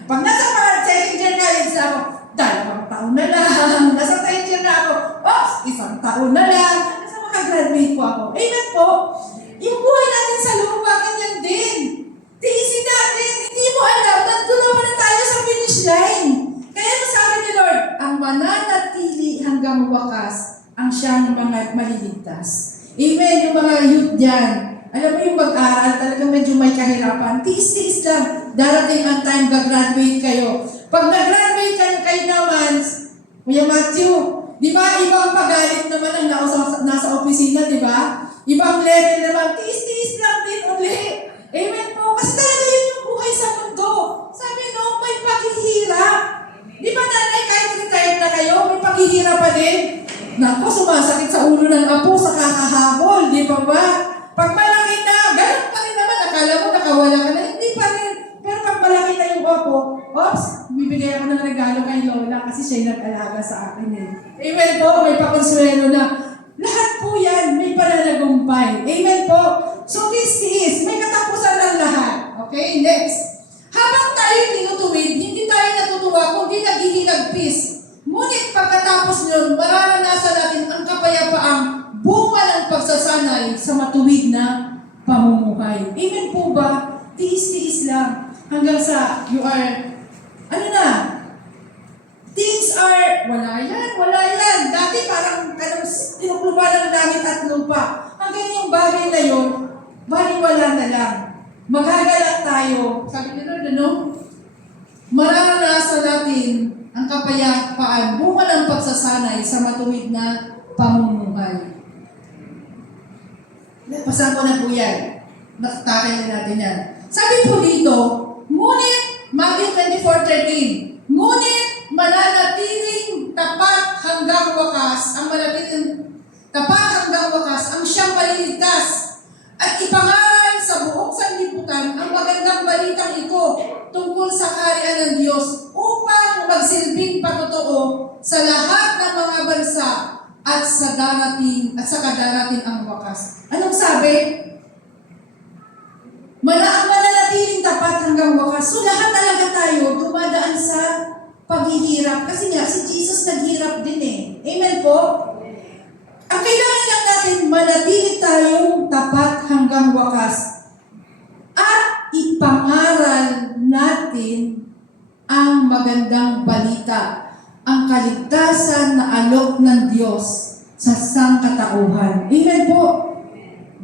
Pag nasa second year college na ako, 2 taon na lang. Nasa third year na ako, 1 taon na lang. Nasa makagraduate po ako. Amen po. Yung buhay natin sa lupa, ganyan din. Tiisin natin. Hindi mo alam, nandun naman na tayo sa finish line. Kaya sabi ni Lord, ang mananatili hanggang wakas ang siyang mga maliligtas. Amen, yung mga youth dyan. Alam mo yung mag-aaral, talagang medyo may kahirapan. Tiis-tiis lang. Darating ang time, gagraduate kayo. Pag nag-graduate kayo naman, Kuya Matthew, di ba ibang pagalit naman ang nasa opisina, di ba? Ibang level naman, tiis-tiis lang din ulit. Amen po. Kasi talaga yun yung buhay sa mundo. Sabi no, may paghihirap. Di ba nanay, kahit retired na kayo, may paghihirap pa din? Naku, sumasakit sa ulo ng apo sa kakahabol, di ba ba? Pag malaki na, ganun pa rin naman. Akala mo nakawala ka na, hindi pa rin. Pero pag malaki na yung apo, bibigay ako ng regalo kay Lola kasi siya yung nag-alaga sa akin eh. Amen po, may pakonsuelo na. Lahat po yan, may pananagumpay. Amen po. So this is, may katapusan ng lahat. Okay, next. Habang tayo tinutuwid, hindi tayo natutuwa kundi naghihinagpis. Ngunit pagkatapos nyon, mararanasan natin ang kapayapaang bunga ng pagsasanay sa matuwid na pamumuhay. Amen po ba? Tiis-tiis lang. Hanggang sa you are, things are, wala yan. Dati parang tinukluba ng langit at lupa. Hanggang yung bagay na yun, wala na lang. Maghagalak tayo. Sabi ni Lord, mararanasan natin ang kapayapaan, bunga ng pagsasanay sa matuwid na pamumuhay. Pasan ko na po yan. Natakay na natin yan. Sabi po dito, ngunit, Matthew 24:13, ngunit mananatiling tapat hanggang wakas, ang siyang maliligtas, at ipangaral sa buong sanlibutan ang magandang balitang ito tungkol sa kaharian ng Diyos upang magsilbing patotoo sa lahat ng mga bansa at sa kadarating ang wakas. Anong sabi? Mananatiling tapat hanggang wakas. So lahat talaga tayo dumadaan sa paghihirap. Kasi nga, si Jesus naghirap din eh. Amen po? Ang kailangan lang natin, manatili tayong tapat hanggang wakas. At ipangaral natin ang magandang balita, ang kaligtasan na alok ng Diyos sa sangkatauhan. Amen po?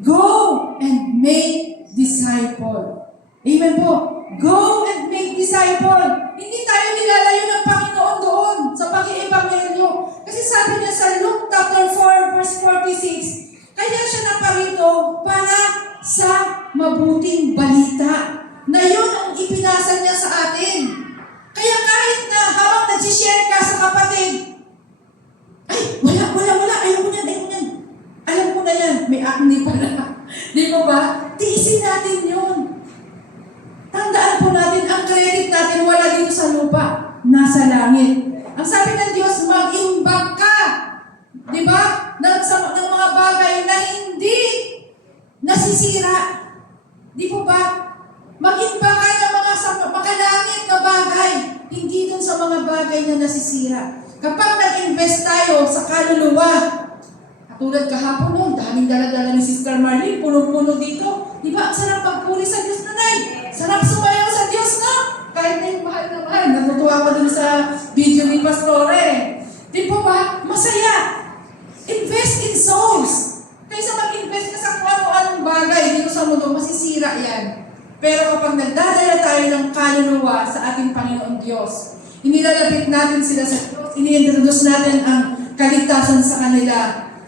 Go and make disciple. Amen po? Go and make disciple. Hindi tayo nilalayo ng Panginoon doon sa pag-iebanghelyo. Kasi sabi niya sa Luke hindi pala. Di ba ba? Tiisin natin yun. Tandaan po natin, ang credit natin wala dito sa lupa, nasa langit. Ang sabi ng Diyos, mag-imbag ka. Di ba? Ng mga bagay na hindi nasisira. Di po ba? Mag-imbag ka ng mga makalangit na bagay, hindi dun sa mga bagay na nasisira. Kapag nag-invest tayo sa kaluluwa, katulad kahapon noon, daming dala-dala ni Sister Marlene, punong-puno dito. Di ba? Ang sarap magpuli sa Diyos, nanay. Sarap sumayaw sa Diyos, no? Kahit na yung mahal na mahal. Natutuwa ko dun sa video ni Pastore. Di po ba? Masaya. Invest in souls. Kaysa mag-invest ka sa kung ano-anong bagay dito sa mundo, masisira yan. Pero kapag nagdadala tayo ng kaluluwa sa ating Panginoon Diyos, inilalapit natin sila sa Diyos, ini-introduce natin ang kaligtasan sa kanila,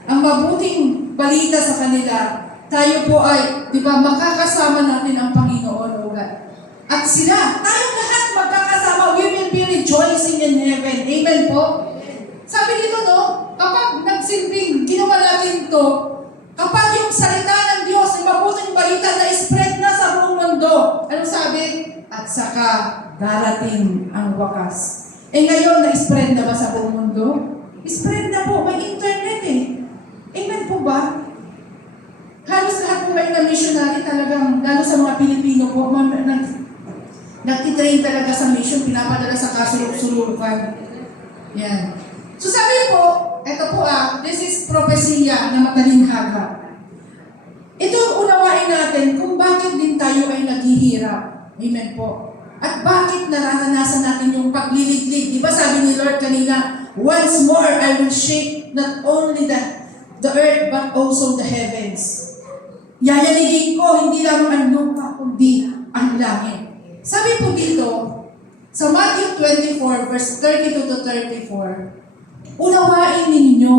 ang mabuting balita sa kanila, tayo po ay, di ba, makakasama natin ang Panginoon, O God. At sila, tayong lahat magkakasama, we will be rejoicing in heaven. Amen po? Sabi dito, no, kapag nagsilbing, ginawa natin to, kapag yung salita ng Diyos, yung mabuting balita na spread na sa buong mundo, anong sabi? At saka darating ang wakas. Eh ngayon, na-spread na ba sa buong mundo? Spread na po, may internet eh. Amen po ba? Halos lahat po kayo na missionary talagang, lalo sa mga Pilipino po, nagtitrain talaga sa mission, pinapadala sa kasulok-sulukan. Yan. So sabi po, ito po this is propesya na matalinhaga. Ito unawain natin kung bakit din tayo ay naghihirap. Amen po. At bakit naranasan natin yung pagliliglig. Di ba sabi ni Lord kanina, once more I will shake not only the earth but also the heavens. Yayaligin ko hindi lang ang lupa kundi ang langit. Sabi po dito, sa Matthew 24 verse 32 to 34, unawain ninyo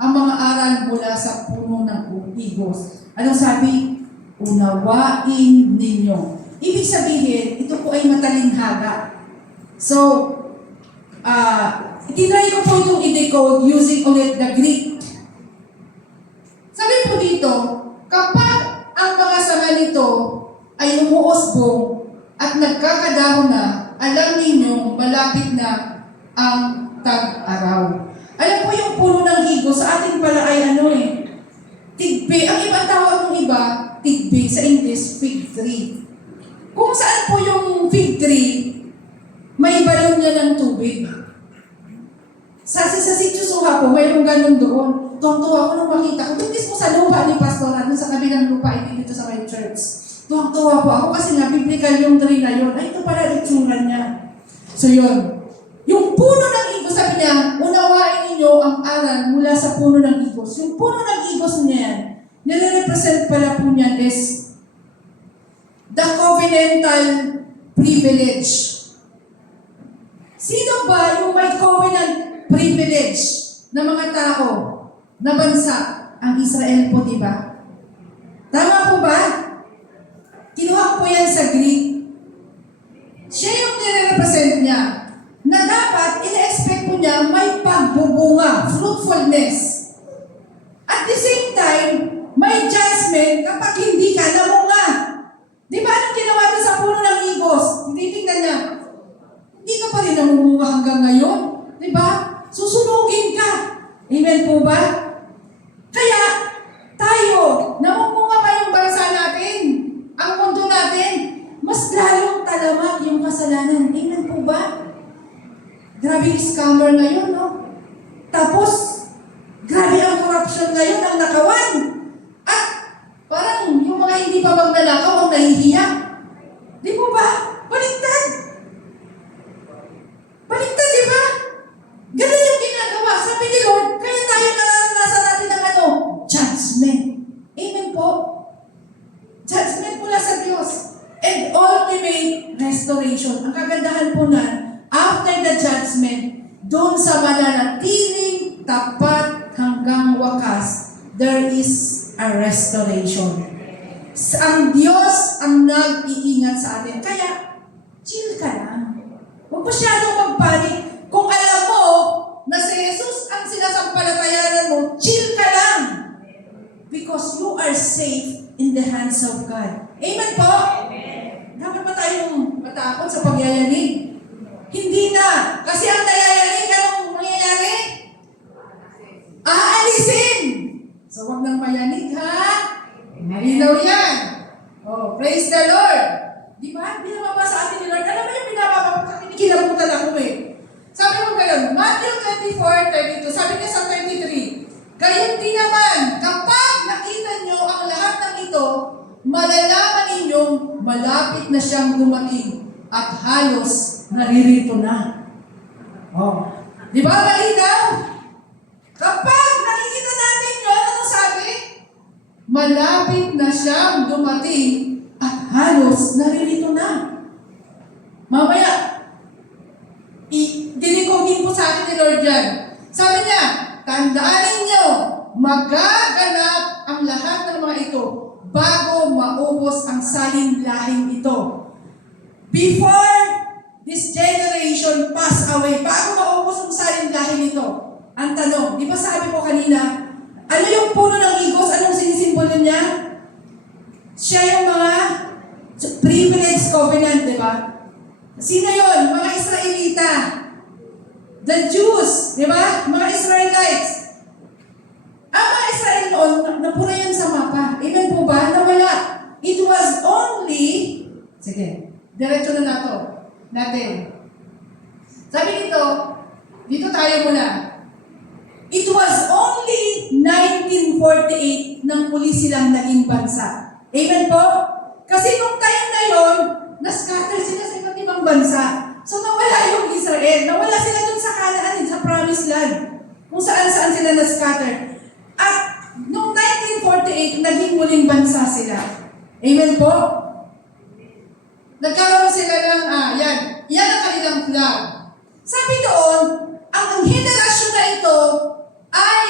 ang mga aral mula sa puno ng higos. Anong sabi? Unawain ninyo. Ibig sabihin, ito po ay matalinhaga. So, tinry ko po itong i-decode using ulit the Greek. Sabi po dito, kapag ang mga sanga nito ay umuusbong at nagkakadahon na, alam ninyo malapit na ang tag-araw. Alam po yung puno ng higo, sa atin pala ay tigbe. Ang ibang tawag ng iba, tigbe. Sa English, fig tree. Kung saan po yung fig tree, may balon niya ng tubig. Sa Sitio Suha po, mayroong ganun doon. Tuwang-tuwa ko nung makita ko. Doon mismo sa lupa ni Pastora, doon sa kabilang lupa, hindi dito sa my church. Tuwang-tuwa po ako kasi nga, biblical yung tree na yun. Ay, ito pala itsura niya. So yun. Yung puno ng higos, sabi niya, unawain ninyo ang aral mula sa puno ng higos. Yung puno ng higos niya, nire-represent pala po niyan is the covenantal privilege. Sino ba yung may covenant privilege na mga tao, na bansa? Ang Israel po, di ba? Tama po ba? Kinuha ko po yan sa Greek. Siya yung nire-represent niya na dapat ina-expect mo niya may pagbubunga, fruitfulness. At the same time, may judgment kapag hindi ka namunga. Di ba anong ginawa doon sa puno ng higos? Titingnan niya, hindi ka pa rin namumunga hanggang ngayon. Di ba? Susunugin ka. Amen po ba? Kaya, tayo, namumunga pa yung bansa natin, ang mundo natin, mas lalong talamak yung kasalanan. Amen po ba? Grabe yung scammer ngayon, no? Tapos, grabe ang corruption ngayon, ang nakawan. At parang yung mga hindi pa magnanakaw ang nahihiya. Di mo ba? Baliktad! Baliktad, di ba? Ganun yung ginagawa. Sabi ni Lord, kaya tayo naranasan natin ng judgment. Amen po? Judgment mula sa Diyos. And ultimate restoration. Ang kagandahan po na, after the judgment, doon sa mananatiling tapat hanggang wakas, there is a restoration. Ang Diyos ang nag-iingat sa atin. Kaya, chill ka lang. Huwag masyadong magpanik. Kung alam mo na si Jesus ang sinasampalatayanan mo, chill ka lang. Because you are are safe in the hands of God. Amen po? Amen. Dapat ba tayong matakot sa pagyayanig? Hindi na. Kasi ang nayayanig, anong mangyayari? Aalisin! So, wag nang mayanig, ha? Malinaw yan. Oh, praise the Lord. Di ba? Binababa sa atin ni Lord. Alam mo yung binababa, kinikilabutan ako eh. Sabi mo ganun, Matthew 24:32, sabi niya sa 23, gayon din naman, kapag nakita nyo ang lahat ng ito, malalaman ninyong malapit na siyang dumating at halos naririto na. Oh. Di ba malinaw? Kapag nakikita natin yun, ano sabi? Malapit na siyang dumating at halos naririto na. Mamaya, dinikogin po sa akin ni Lord yan. Sabi niya, tandaan ninyo, magaganap ang lahat ng mga ito bago maubos ang salinlahing ito. Before this generation pass away, bago maubos ang salinlahing ito. Ang tanong, di ba sabi ko kanina, ano yung puno ng higos? Anong sinisimbolo niya? Siya yung mga privileged covenant, di ba? Sino yun? Mga Israelita. The Jews, di ba? Mga Israelites. Ang mga Israel noon, napura yan sa mapa. Amen po ba? Nawala. It was only, sige, diretso na natin. Sabi dito tayo muna. It was only 1948 nang muli silang naging bansa. Amen po? Kasi nung time na yon, na-scatter sila sa iba't ibang bansa. So nawala yung Israel. Nawala sila dun sa Canaan, sa Promised Land. Kung saan-saan sila na-scatter. At nung 1948, naging muling bansa sila. Amen po? Nagkaroon sila ng, yan ang kanilang flag. Sabi doon, ang henerasyon na ito ay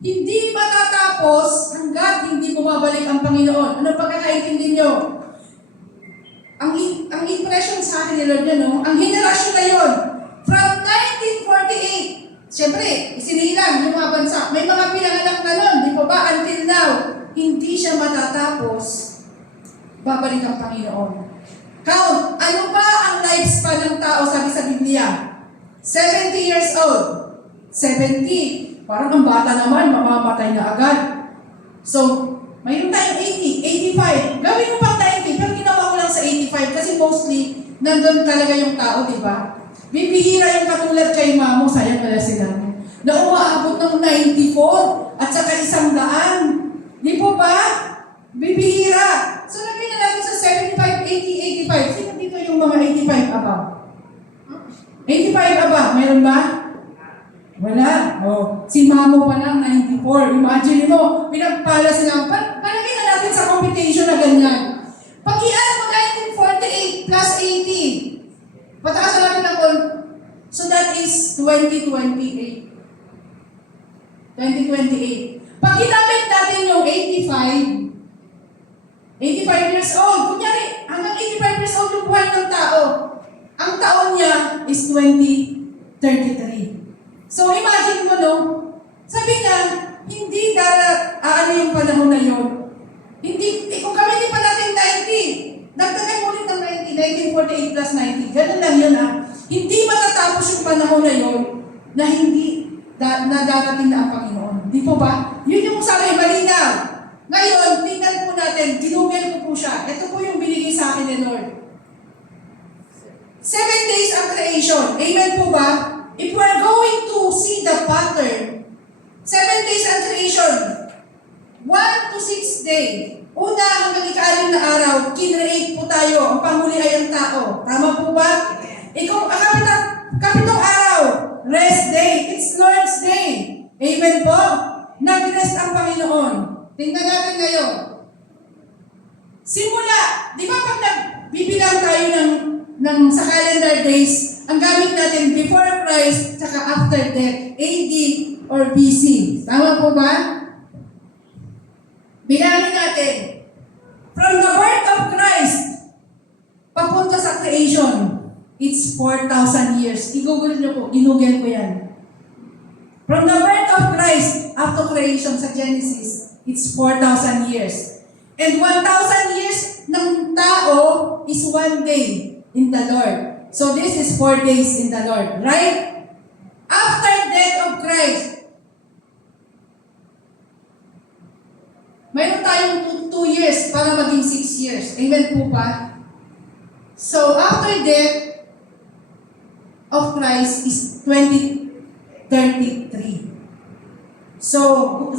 hindi matatapos hanggat hindi bumabalik ang Panginoon. Ano pagkakaintindi nyo? Ang impression sa akin ni Lord yan, no? Ang henerasyon na yon, from 1948, siyempre, isinilang yung mga bansa. May mga pinanganak na nun, di po ba? Until now, hindi siya matatapos, babalik ang Panginoon. Count, ano ba ang lifespan ng tao, sabi sa Biblia? 70 years old. 70. Parang ang bata naman, mamamatay na agad. So, mayroon tayong 80, 85. Gawin mo pang 90, pero ginawa ko lang sa 85 kasi mostly, nandun talaga yung tao, di ba? Bibihira yung katulad kay Mamo, sayang pala sila, na umaabot ng 94 at saka 100. Di po ba? Bibihira. So, lagyan na natin sa 75, 80, 85. Sino dito yung mga 85 above? 85 above, mayroon ba? Wala. Oh, si Mamo pa lang, 94. Imagine mo, pinagpala sila. Palagay na natin sa computation na ganyan. Pag-ian mo 1948 plus 80. Pataasan natin ako. So that is 2028. 2028. Pag ginamit natin yung 85 years old, kunyari, hanggang 85 years old yung buhay ng tao. Ang taon niya is 2033. So imagine mo, no? Sabi nga, hindi ano yung panahon na yun. Hindi, kung kami di pa natin 90, dagdagan mo ulit ng 1948 plus 90. Ganun lang yun, Hindi matatapos yung panahon na yun na hindi na darating na ang Panginoon. Di po ba? Yun yung sabi, malinaw. Ngayon, tingnan po natin, ginugel ko po siya. Ito po yung binigay sa akin ni Lord. 7 days ang creation. Amen po ba? If we're going to see the pattern, 7 days ang creation, 1 to 6 day, una hanggang ika-6 na araw, kinreate po tayo, ang panghuli ay ang tao. Tama po ba? Ikaw, kapitong araw, rest day, it's Lord's day. Amen po? Nag-rest ang Panginoon. Tingnan natin ngayon. Simula, di ba pag nagbibilang tayo ng sa calendar days, ang gamit natin before Christ, saka after death, AD or BC. Tama po ba? Bilangin natin. From the birth of Christ, papunta sa creation, it's 4,000 years. I-google nyo po, ginugel ko yan. From the birth of Christ, up to creation sa Genesis, It's 4,000 years. And 1,000 years ng tao is 1 day in the Lord. So this is 4 days in the Lord, right? After death of Christ, mayroon tayong 2 years para maging 6 years. Amen po ba? So after death of Christ is 2033. So,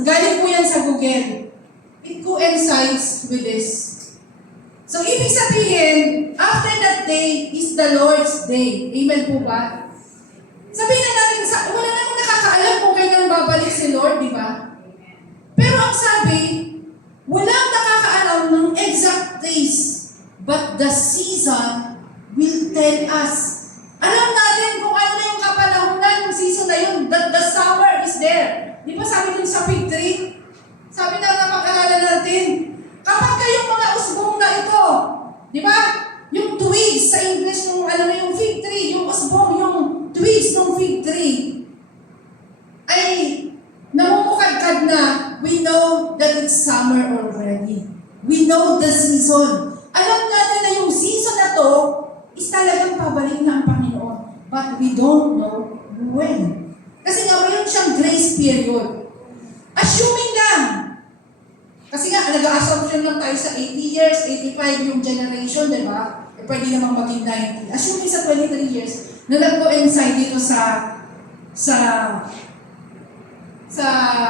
galing po yan sa Google. It coincides with this. So, ibig sabihin, after that day is the Lord's day. Amen po ba? Sabihin na natin, wala namang nakakaalam kung kailan babalik si Lord, di ba? Pero ang sabi, walang nakakaalam ng exact days, but the season will tell us. Alam natin kung ano na yung kapanahunan ng season na yun, that the summer is there. Di ba sabi dun sa fig tree? Sabi na pag-aralan natin, kapag kayong mga usbong na ito, di ba? Yung twigs sa English, yung ano na yung fig tree, yung usbong, yung twigs ng fig tree, ay namumukadkad na, we know that it's summer already. We know the season. Alam natin na yung season na to is talagang pabalik na ang Panginoon. But we don't know when. Kasi nga mayroon siyang grace period. Assuming lang. Kasi nga, nag-assumption lang tayo sa 80 years, 85 yung generation, di ba? E pwede namang maging 90. Assuming sa 23 years, na nag-coincide dito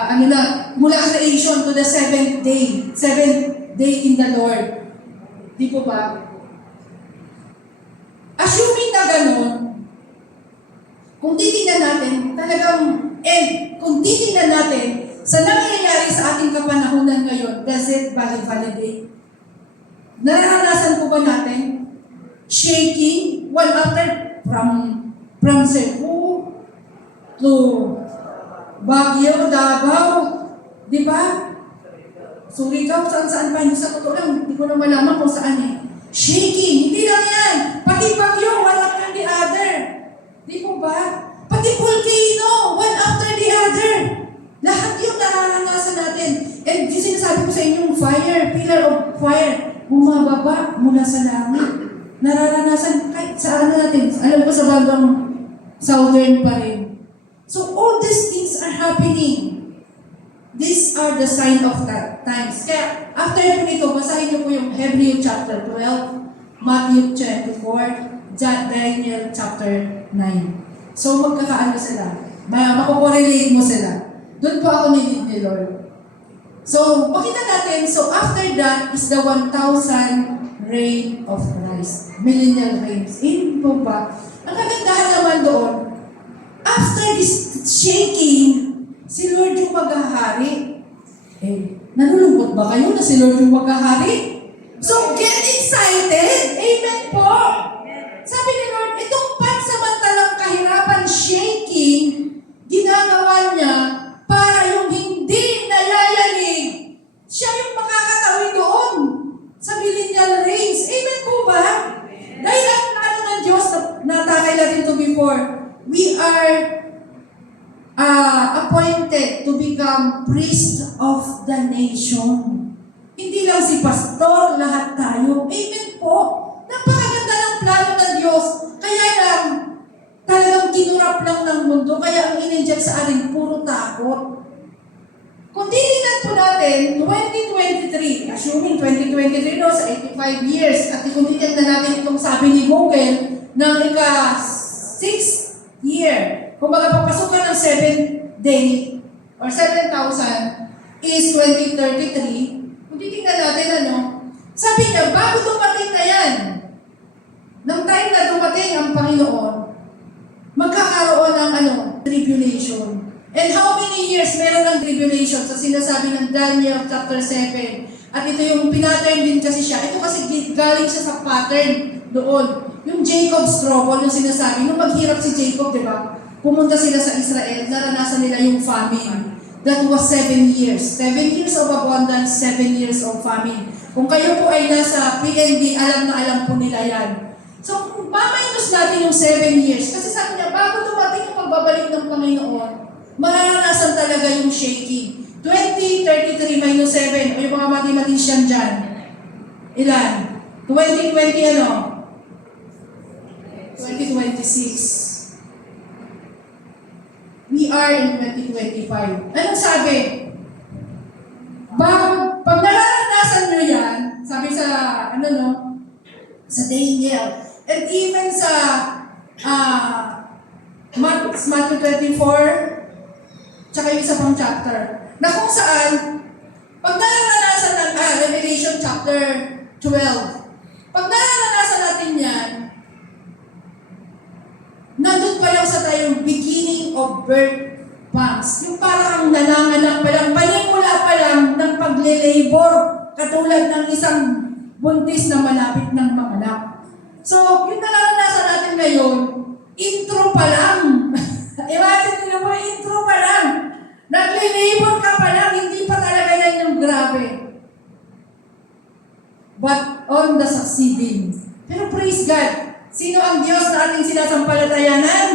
ano na, mula creation to the 7th day in the Lord. Di po ba? Assuming na ganun, kung titingnan natin, kung titingnan natin sa nangyayari sa ating kapanahunan ngayon, does it validate? Nararanasan po ba natin shaking one after from Cebu to Baguio, Davao, di ba? Surigao, saan pa, sa totoo lang, hindi ko na malaman kung saan eh. Shaking, hindi lang yan. Pati Baguio, one after the other. Di po ba? Pati volcano, one after the other. Lahat yung nararanasan natin. And yung sinasabi ko sa inyong fire, pillar of fire, bumababa mula sa langit. Nararanasan kahit sa ano natin. Alam ko sa bandang southern pa rin. So all these things are happening. These are the sign of times. Kaya after po nito, basahin niyo po yung Hebrew chapter 12, Matthew 24, Daniel chapter 9. So magkakaano sila. Makukorelate mo sila. Doon po ako nilid ni Lord. So, pakita natin, so after that is the 1,000 reign of Christ. Millennial reigns. In po ba? Ang kagandahan naman doon, after this shaking, si Lord yung maghahari. Nalulungkot ba kayo na si Lord yung maghahari? So, get excited! Amen po! Sabi ni Lord, itong pansamantalang kahirapan, shaking, ginagawa niya para yung hindi nayayanig, siya yung makakatawi doon sa millennial reigns. Amen po ba? Dahil ang ano ng Diyos na natakay natin to before, we are appointed to become priest of the nation. Hindi lang si pastor, lahat tayo. Amen po. Napakaganda ng plano ng Diyos. Kaya lang, talagang kinurap lang ng mundo. Kaya ang in-inject sa atin, puro takot. Kung titignan po natin, 2023, assuming 2023 no, sa 85 years, at kung titignan natin itong sabi ni Google, ng ika-6th year, kung papasukan ng 7th day, or 7,000, is 2033, kung titignan natin sabi niya, bago dumating na yan, ng time na dumating ang Panginoon, magkakaroon ng tribulation. And how many years meron ng tribulation? So sinasabi ng Daniel chapter 7. At ito yung pinattern din kasi siya. Ito kasi galing siya sa pattern doon. Yung Jacob's trouble, yung sinasabi, nung maghirap si Jacob, di ba? Pumunta sila sa Israel, naranasan nila yung famine. That was 7 years. 7 years of abundance, 7 years of famine. Kung kayo po ay nasa PNB, alam na alam po nila yan. So, maminus natin yung 7 years. Kasi sabi niya, bago dumating yung pagbabalik ng Panginoon, mararanasan talaga yung shaking. 20, 33 minus 7. O yung mga mathematician dyan. Ilan? 2020 ano? 2026. We are in 2025. Anong sabi? Pag nararanasan nyo yan, sabi sa, ano no, sa Daniel, and even sa Matthew 24, tsaka yung isa pang chapter, na kung saan, pag nararanasan ng Revelation chapter 12, pag nararanasan natin yan, nandun pa lang sa tayong beginning of birth pangs. Yung parang nanganganak pa lang, panimula pa lang ng pagle-labor, katulad ng isang buntis na malapit ng manganak. So, yung nararanasan natin ngayon, intro pa lang. Imagine nyo po, intro pa lang. Nagle-labor ka pa lang, hindi pa talaga yan yung grabe. But on the succeeding. Pero praise God, sino ang Diyos na ating sinasampalatayanan?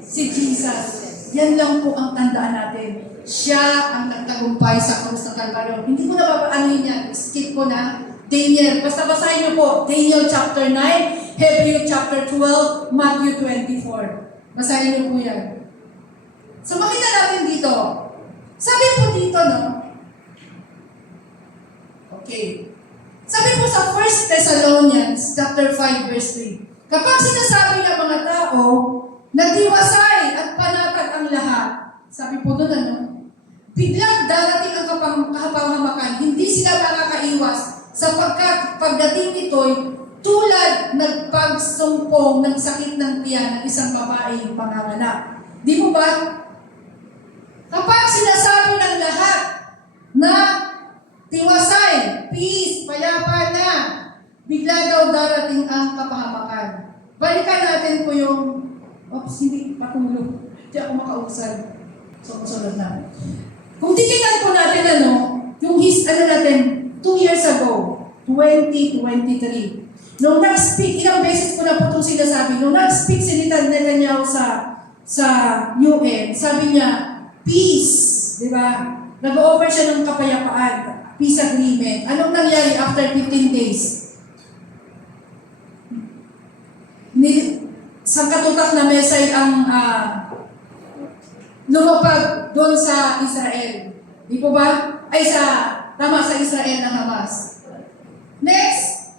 Si Jesus. Yan lang po ang tandaan natin. Siya ang nagtagumpay sa krus ng Kalbaryo. Hindi ko na papaanoin yan. Skip ko na. Daniel. Basta basahin niyo po. Daniel chapter 9, Hebrew chapter 12, Matthew 24. Basahin niyo po yan. So makita natin dito. Sabi po dito, no? Okay. Sabi po sa 1 Thessalonians chapter 5, verse 3. Kapag sinasabi ng mga tao, natiwasay at panatag ang lahat. Sabi po doon, ano? Biglang darating ang kapahamakan, hindi sila makakaiwas sapagkat pagdating nito'y tulad nagpagsumpong ng sakit ng tiyan ng isang babaeng panganganak. Di mo ba? Kapag sinasabi ng lahat na tiwasay, peace, payapa na, bigla daw darating ang kapahamakan. Balikan natin po yung hindi, patulog. Hindi ako makausad. So, masunod na. Kung titignan po natin, yung natin, 2 years ago, 2023, nung nag-speak, ilang beses ko na po itong sinasabi, nung nag-speak si Netanyahu sa UN, sabi niya, peace, di ba? Nag-offer siya ng kapayapaan, peace agreement. Anong nangyari after 15 days? Sa katutak na mesay ang lumapag doon sa Israel. Di po ba? Ay sa Israel ng Hamas. Next,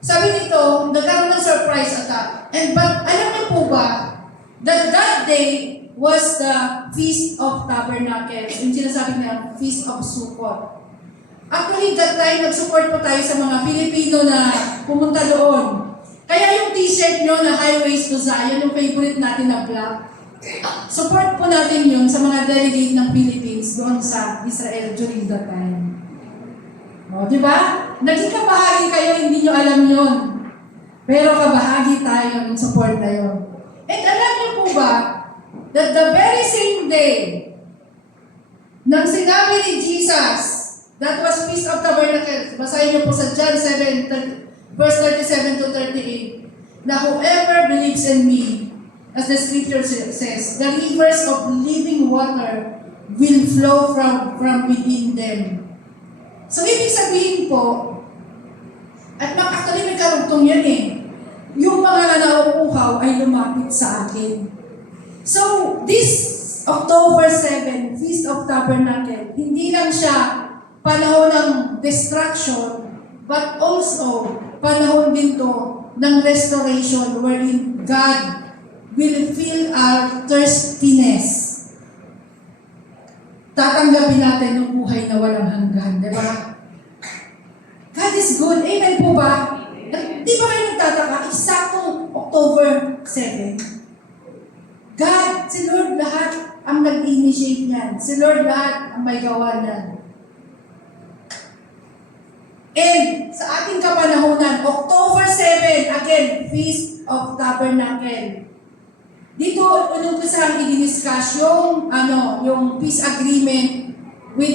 sabi nito, nagkaroon ng surprise attack. But alam niyo po ba, that day was the Feast of Tabernacles. Yung sinasabi na Feast of Sukkot. Actually, that time, nag-support po tayo sa mga Pilipino na pumunta doon. Kaya yung t-shirt nyo na Highways to Zion, yung favorite natin na black, support po natin yun sa mga delegate ng Philippines doon sa Israel during that time. O, di ba? Naging kabahagi kayo, hindi nyo alam yun. Pero kabahagi tayo ng support na yun. And alam niyo po ba, that the very same day, nang sinabi ni Jesus, that was Feast of Tabernacles, basahin niyo po sa John 7, verse 37 to 38, na whoever believes in me, as the scripture says, the rivers of living water will flow from within them. So, ibig sabihin po, at actually may karugtong yan yung mga nauuhaw ay lumapit sa akin. So, this October 7, Feast of Tabernacle, hindi lang siya panahon ng destruction, but also panahon din to ng restoration wherein God will fill our thirstiness. Tatanggapin natin ng buhay na walang hanggan, di ba? God is good. Amen po ba? Di ba kayo nagtataka? Eksaktong October 7. God, si Lord lahat ang nag-initiate niyan. Si Lord lahat ang may gawa niyan. And sa ating kapanahonan, October 7, again, Feast of Tabernacle. Dito, unumpisang i-discuss yung peace agreement with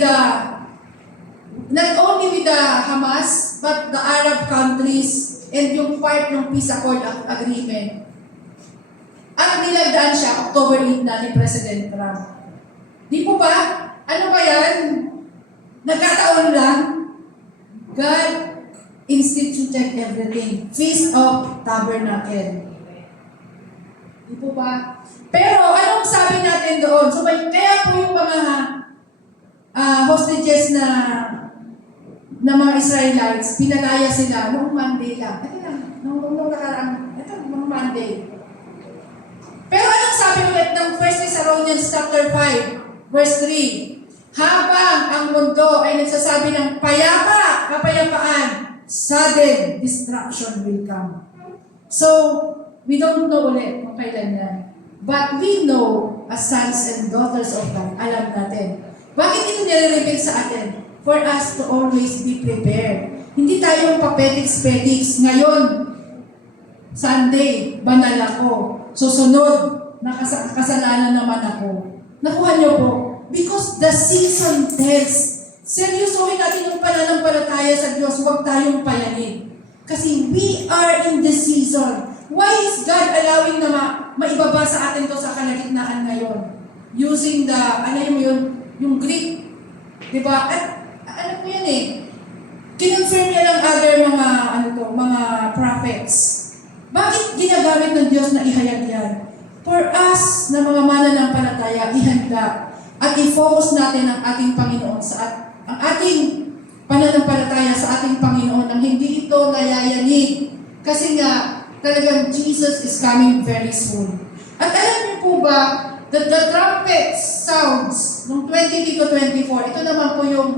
not only with the Hamas, but the Arab countries and yung part ng peace accord agreement. Ang nilagdaan siya, October 8 na ni President Trump. Di po ba? Ano ba yan? Nagkataon lang? God instituted everything. Feast of Tabernacle. Di po ba? Pero anong sabi natin doon? So, kaya po yung mga hostages na mga Israelites, pinalaya sila noong Monday lang. Ito lang, noong nakaraan, ito, noong Monday. Pero anong sabi ulit ng 1 Thessalonians chapter 5, verse 3? Habang ang mundo ay nagsasabi ng kapayapaan, sudden destruction will come. So, we don't know ulit kung kailan yan. But we know, as sons and daughters of God, alam natin. Bakit ito nire-reveal sa atin? For us to always be prepared. Hindi tayo papetiks-petiks. Ngayon, Sunday, banal ako. Susunod, kasalanan naman ako. Nakuha niyo po? Because the season tells. Seryosohin natin yung pananampalataya sa Diyos, huwag tayong payanin. Kasi we are in the season. Why is God allowing na maibaba sa atin to sa kalagitnaan ngayon? Using the, yung Greek. Diba? At ano po yan eh? Kinonfirm niya ng other mga prophets. Bakit ginagamit ng Diyos na ihayag yan? For us na mga mananampalataya, ihanda at i-focus natin ang ating Panginoon ang ating pananampalataya sa ating Panginoon nang hindi ito nayayanig. Kasi nga, talagang Jesus is coming very soon. At alam niyo po ba, the trumpet sounds noong 23 to 24, ito naman po yung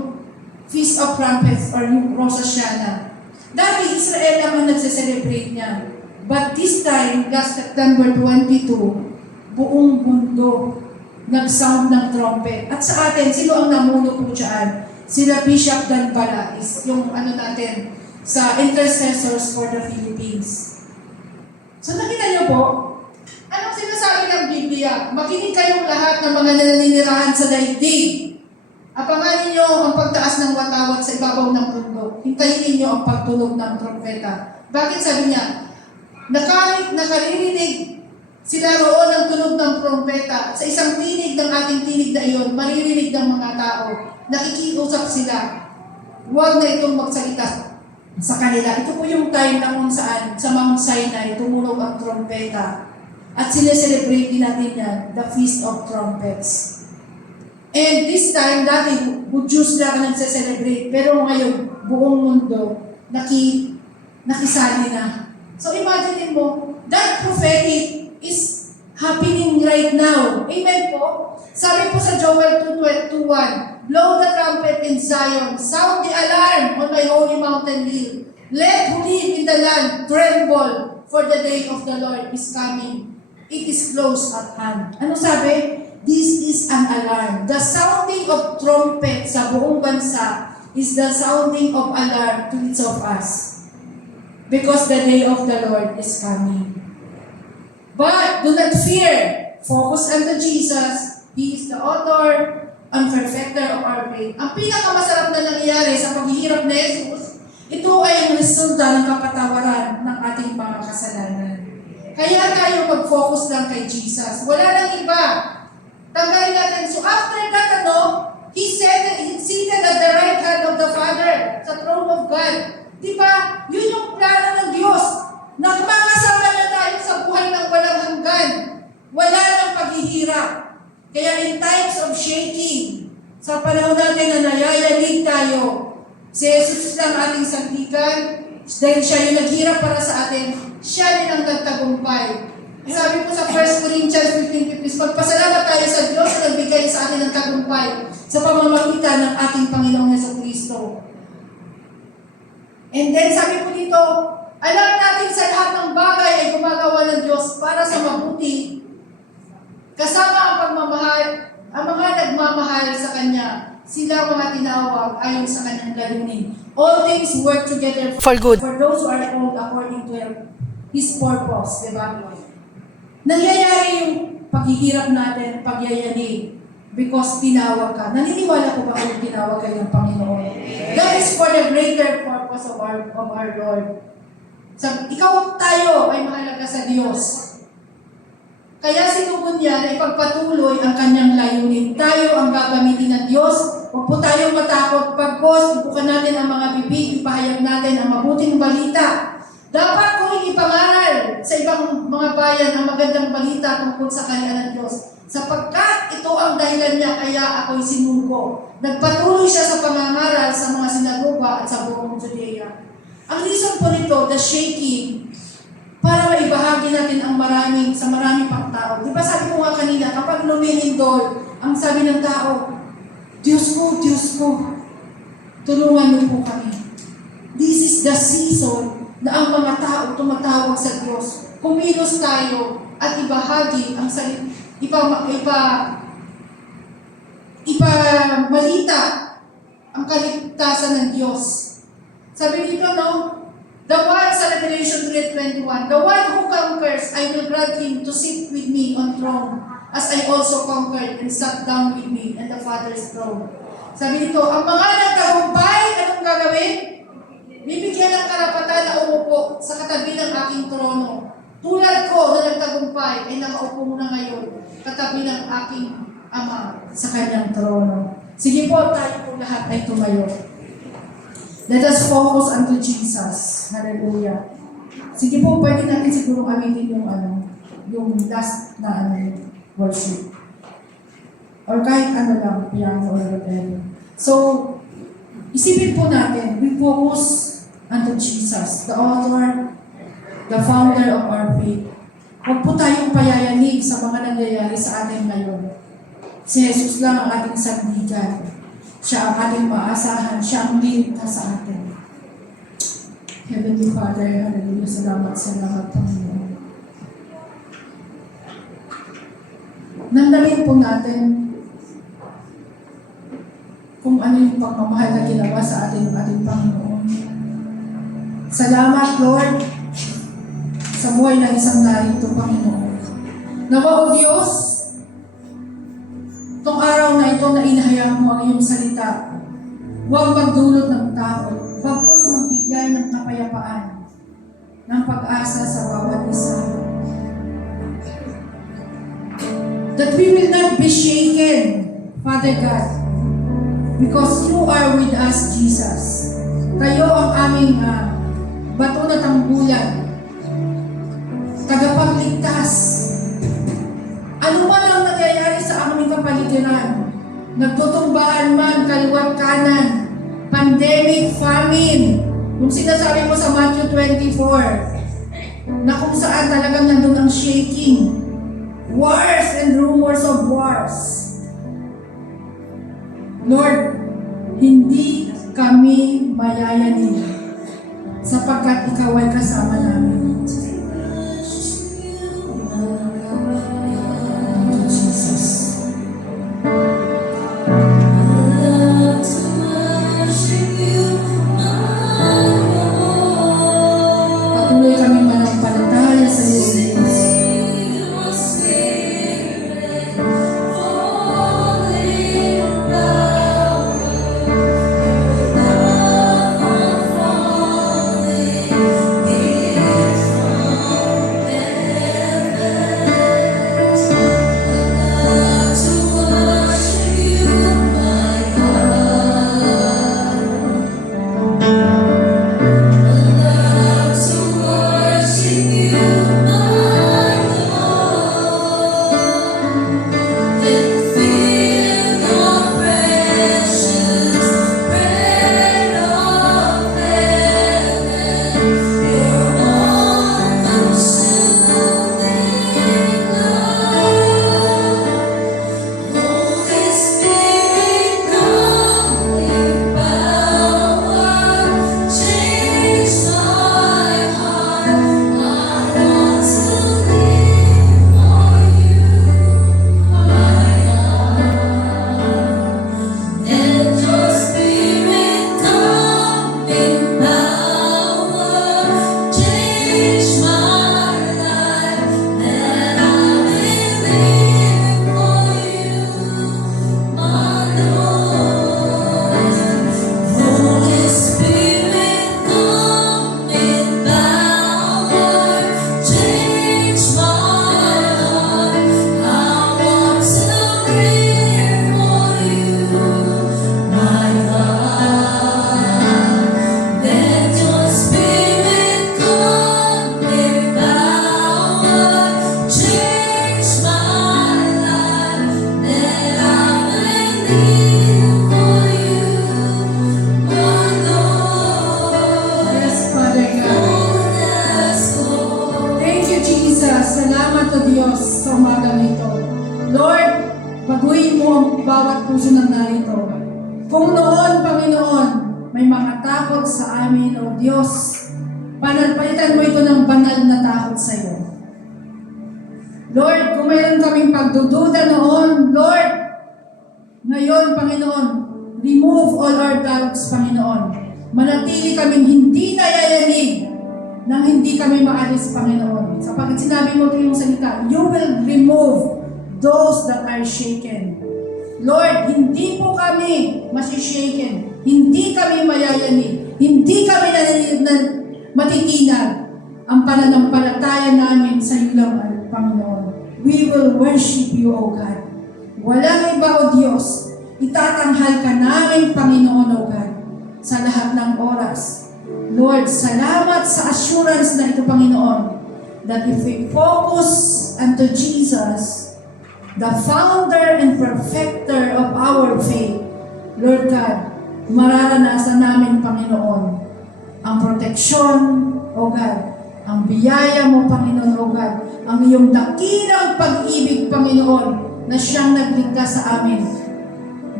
Feast of Trumpets or yung Rosh Hashanah. Dati, Israel lang ang nagse-celebrate niya. But this time, last September 22, buong mundo nag-sound ng trumpet. At sa atin, sino ang namuno po dyan? Sila Bishop Dan Balais, yung natin, sa Intercessors for the Philippines. So nakita niyo po, anong sinasabi ng Biblia? Makinig kayong lahat ng mga naninirahan sa daigdig. Abangan ninyo ang pagtaas ng watawat sa ibabaw ng bundok. Hintayin ninyo ang pagtunog ng trompeta. Bakit sabi niya? Nakaririnig sila roon ang tunog ng trompeta. Sa isang tinig ng ating tinig na iyon, maririnig ng mga tao. Nakikiusap sila. Huwag na itong magsalita sa kanila. Ito po yung time na kung saan sa Mount Sinai tumunog ang trompeta. At sineselebrate din natin yan, the Feast of Trumpets. And this time, dati, Jews lang ang nagsiselebrate. Pero ngayon, buong mundo, nakisali na. So imagine mo, that prophetic is happening right now. Amen po? Sabi po sa Joel 2:1, blow the trumpet in Zion, sound the alarm on my holy mountain hill. Let who live in the land tremble, for the day of the Lord is coming. It is close at hand. Ano sabi? This is an alarm. The sounding of trumpet sa buong bansa is the sounding of alarm to each of us. Because the day of the Lord is coming. But do not fear. Focus on Jesus. He is the author and perfecter of our faith. Ang pinakamasarap na nangyayari sa paghihirap ni Jesus, ito ay ang resulta ng kapatawaran ng ating mga kasalanan. Kaya tayo mag-focus lang kay Jesus. Wala nang iba. Tanggalin natin. So after that, He seated at the right hand of the Father sa throne of God. Diba? Yun yung plano ng Diyos. Nagmakasama na tayo sa buhay ng walang hanggan. Wala nang paghihirap. Kaya in times of shaking, sa panahon natin na nayayanig tayo, si Jesus lang ating sandigan, dahil siya yung naghirap para sa atin, siya rin ang nagtagumpay. Sabi po sa 1 Corinthians 15:15, magpasalamat tayo sa Diyos na nagbigay sa atin ng tagumpay sa pamamagitan ng ating Panginoong Jesucristo. And then sabi po dito, alam natin sa lahat ng bagay ay gumagawa ng Diyos para sa mabuti. Kasama ang pagmamahal, ang mga nagmamahal sa Kanya, sila mga tinawag ayon sa Kanyang layunin. All things work together For good. for those who are called according to His purpose. Diba? Nangyayari yung paghihirap natin, pagyayanig, because tinawag ka. Naniniwala ko ba kung tinawag kayo ng Panginoon? That is for the greater purpose of our Lord. Ikaw tayo ay mahalaga sa Diyos. Kaya sinugon niya na ipagpatuloy ang kanyang layunin. Tayo ang gagamitin ng Diyos. Huwag po tayong matakot. Pagkos, ibukan natin ang mga bibig, ipahayag natin ang mabuting balita. Dapat kong ipangaral sa ibang mga bayan ang magandang balita tungkol sa kaharian ng Diyos. Sapagkat ito ang dahilan niya kaya ako'y sinugo. Nagpatuloy siya sa pangangaral sa mga sinagoga at sa buong Judea. Ang reason po nito, the shaking, para maibahagi natin ang maraming pang tao. Di ba sabi ko nga kanina, kapag luminindol, ang sabi ng tao, Diyos ko, tulungan niyo po kami. This is the season na ang mga tao tumatawag sa Diyos. Kumilos tayo at ibahagi ang ipabalita ang kaligtasan ng Diyos. Sabi dito, no? The one sa Revelation 3:21, the one who conquers, I will grant him to sit with me on throne, as I also conquered and sat down with me in the Father's throne. Sabi dito, ang mga nagtagumpay, anong gagawin? Bibigyan ng karapatan na umupo sa katabi ng aking trono. Tulad ko na nagtagumpay ay nakaupo muna ngayon katabi ng aking Ama sa kanyang trono. Sige po, tayo po lahat ay tumayo. Let us focus unto Jesus. Hallelujah. Sige po, pwede natin siguro gamitin yung last na worship. Or kahit ano lang, piano or whatever. So, isipin po natin, we focus unto Jesus, the author, the founder of our faith. Huwag po tayong payayanig sa mga nangyayari sa atin ngayon. Si Jesus lang ang ating sandigan. Siya ang ating maasahan. Siya ang liligtas sa atin. Heavenly Father, hallelujah, salamat, Panginoon. Nandalin po natin kung ano yung pagmamahal na ginawa sa atin ng ating Panginoon. Salamat, Lord, sa buhay ng isang narito, Panginoon. Nawa, O Diyos, itong araw na ito na inahayag mo ang iyong salita, huwag magdulot ng takot, bagkus magbigay ng kapayapaan, ng pag-asa sa bawat isa. That we will not be shaken, Father God, because you are with us, Jesus. Kayo ang aming bato na tanggulan, tagapagligtas. Ano man ang nangyayari sa aming kapaligiran, nagtutumbahan man, kaliwat kanan, pandemic, famine, kung sinasabi mo sa Matthew 24, na kung saan talagang nandun ang shaking, wars and rumors of wars. Lord, hindi kami mayayanig sapagkat ikaw ay kasama namin. Patuloy kami manampalataya sa iyo, Diyos. Falling ang bawat puso ng narito. Kung noon, Panginoon, may mga takot sa amin, O Diyos, palitan mo ito ng banal na takot sa iyo. Lord, kung mayroon kaming pagdududa noon, Lord, ngayon, Panginoon, remove all our doubts, Panginoon. Manatili kaming hindi nayayanig nang hindi kami maalis, Panginoon. Sapagkat sinabi mo ito yung salita, you will remove those that are shaken. Lord, hindi po kami masishaken. Hindi kami mayayanig. Hindi kami matitinag. Ang pananampalataya namin sa iyo lang, Panginoon. We will worship you, O God. Walang iba, O Diyos. Itatanghal ka namin, Panginoon, O God, sa lahat ng oras. Lord, salamat sa assurance na ito, Panginoon, that if we focus unto Jesus, the founder and perfecter of our faith, Lord God, mararanasan namin, Panginoon, ang proteksyon, O God, ang biyaya mo, Panginoon, O God, ang iyong dakilang pag-ibig, Panginoon, na siyang nagligtas sa amin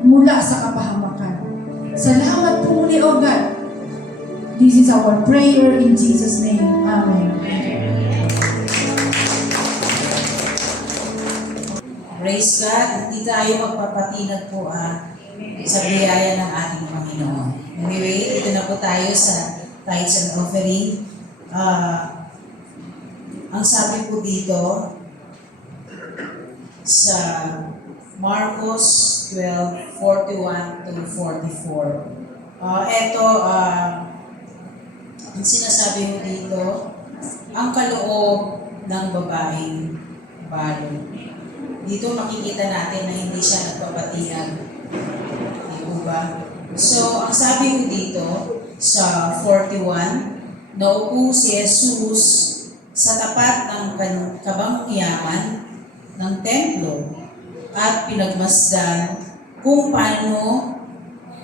mula sa kapahamakan. Salamat po muli, O God. This is our prayer in Jesus' name. Amen. Praise God, hindi tayo magpapatinag po sa biyaya ng ating Panginoon. Anyway, ito na po tayo sa tithes and offering. Ang sabi po dito sa Marcos 12:41 to 44. Ang sinasabi mo dito, ang kaloob ng babaeng balo. Dito makikita natin na hindi siya nagpapatinag. Di po ba? So, ang sabi mo dito sa 41, naupo si Jesus sa tapat ng kabangyaman ng templo at pinagmasdan kung paano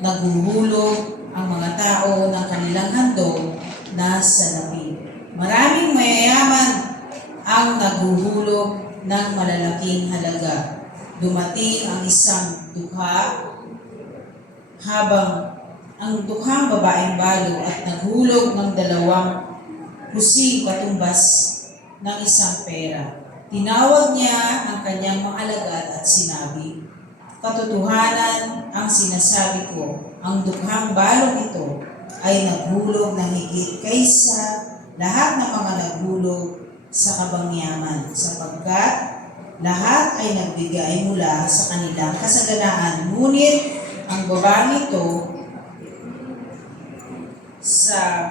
naghuhulog ang mga tao ng kanilang handog na salapi. Maraming mayayaman ang naghuhulog ng malalaking halaga. Dumating ang isang dukha habang ang dukhang babaeng balo at naghulog ng 2 kusing katumbas ng isang pera. Tinawag niya ang kanyang mga alagad at sinabi, katotohanan ang sinasabi ko, ang dukhang balong ito ay naghulog ng higit kaysa lahat ng mga naghulog sa kabangyaman, sapagkat lahat ay nagbigay mula sa kanilang kasaganaan. Ngunit ang babaeng ito sa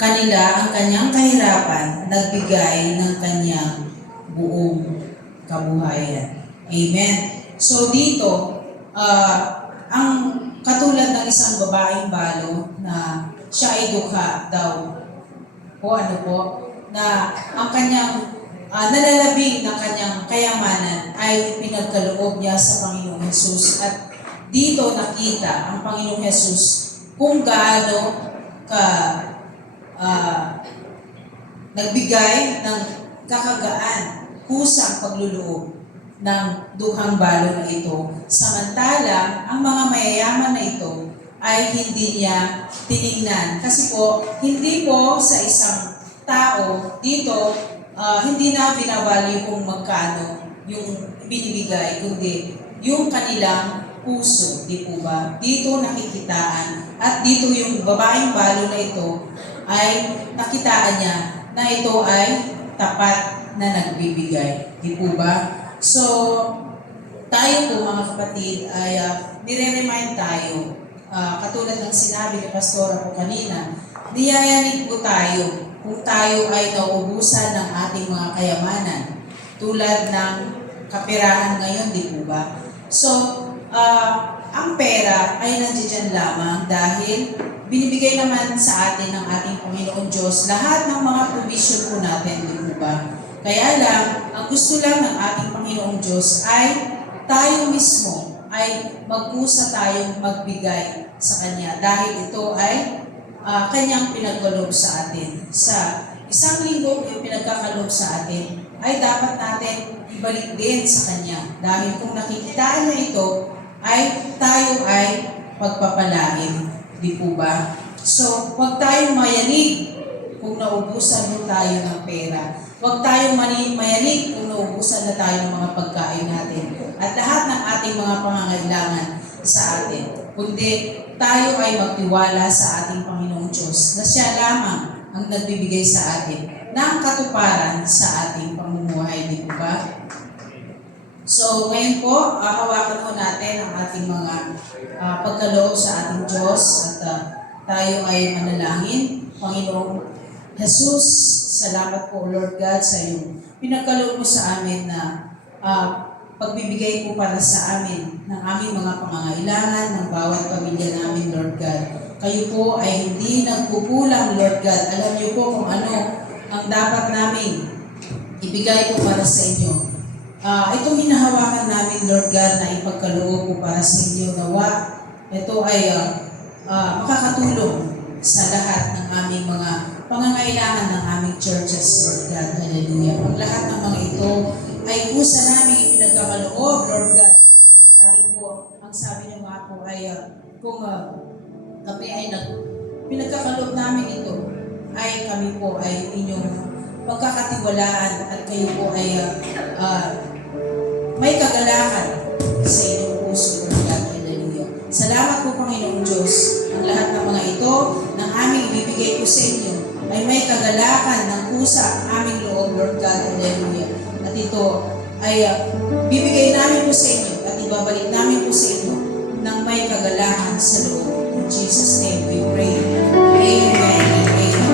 kanila ang kanyang kahirapan, nagbigay ng kanyang buong kabuhayan. Amen. So dito, ang katulad ng isang babaeng balo na siya ay dukha daw, na ang kanyang nalalabing ng kanyang kayamanan ay pinagkaloob niya sa Panginoong Hesus. At dito nakita ang Panginoong Hesus kung gaano ka nagbigay ng kakagaan, kusang pagluloob ng dukhang balo na ito. Samantalang ang mga mayayaman na ito ay hindi niya tinignan. Kasi po, hindi po sa isang tao dito, hindi na binavalue kung magkano yung binibigay, kundi yung kanilang puso, di po ba? Dito nakikitaan. At dito yung babaeng balo na ito ay nakitaan niya na ito ay tapat na nagbibigay. Di po ba? So, tayo po mga kapatid ay nire-remind tayo, katulad ng sinabi ni Pastora po kanina, niyayanig po tayo kung tayo ay nauubusan ng ating mga kayamanan tulad ng kaperahan ngayon, di po ba? So, ang pera ay nandiyan lamang dahil binibigay naman sa atin ng ating Panginoon Diyos lahat ng mga provision po natin, di po ba? Kaya lang, ang gusto lang ng ating Panginoong Diyos ay tayo mismo ay magkusa tayong magbigay sa Kanya dahil ito ay Kanyang pinagkaloob sa atin. Sa isang linggo yung pinagkakalob sa atin ay dapat natin ibalik din sa Kanya. Dahil kung nakikitaan niya ito, ay tayo ay pagpapalain. Di po ba? So, huwag tayong mayanig kung naubusan mo tayo ng pera. Huwag tayong mayanig kung naubusan na tayo ng mga pagkain natin. At lahat ng ating mga pangangailangan sa atin. Kundi tayo ay magtiwala sa ating Panginoong Diyos na Siya lamang ang nagbibigay sa atin ng katuparan sa ating pamumuhay. Di po ba? So, ngayon po, hawakan po natin ang ating mga pagkaloob sa ating Diyos at tayo ay manalangin. Panginoong Jesus, salamat po Lord God sa iyong pinagkaloob mo sa amin na pagbibigay po para sa amin ng aming mga pangangailangan ng bawat pamilya namin Lord God. Kayo po ay hindi nagkukulang Lord God. Alam niyo po kung ano ang dapat namin ibigay po para sa inyo. Itong hinahawakan namin Lord God na ipagkaloob po para sa inyo nawa. Ito ay makakatulong sa lahat ng aming mga pangangailangan ng aming churches, Lord God. Hallelujah. Ang lahat ng mga ito ay kusa namin ipinagkakaloob, Lord God. Dahil po, ang sabi niyo nga po ay kung kami ay pinagkakaloob namin ito, ay kami po ay inyong pagkakatiwalaan at kayo po ay may kagalakan sa inyong puso, Lord God. Hallelujah. Salamat po, Panginoong Diyos. Ang lahat ng mga ito ng aming ibibigay po sa inyo ay may kagalakan ng pusa ang aming loob, Lord God. Hallelujah. At ito ay bibigay namin po sa inyo at ibabalik namin po sa inyo ng may kagalakan sa loob. In Jesus' name we pray. Amen and amen.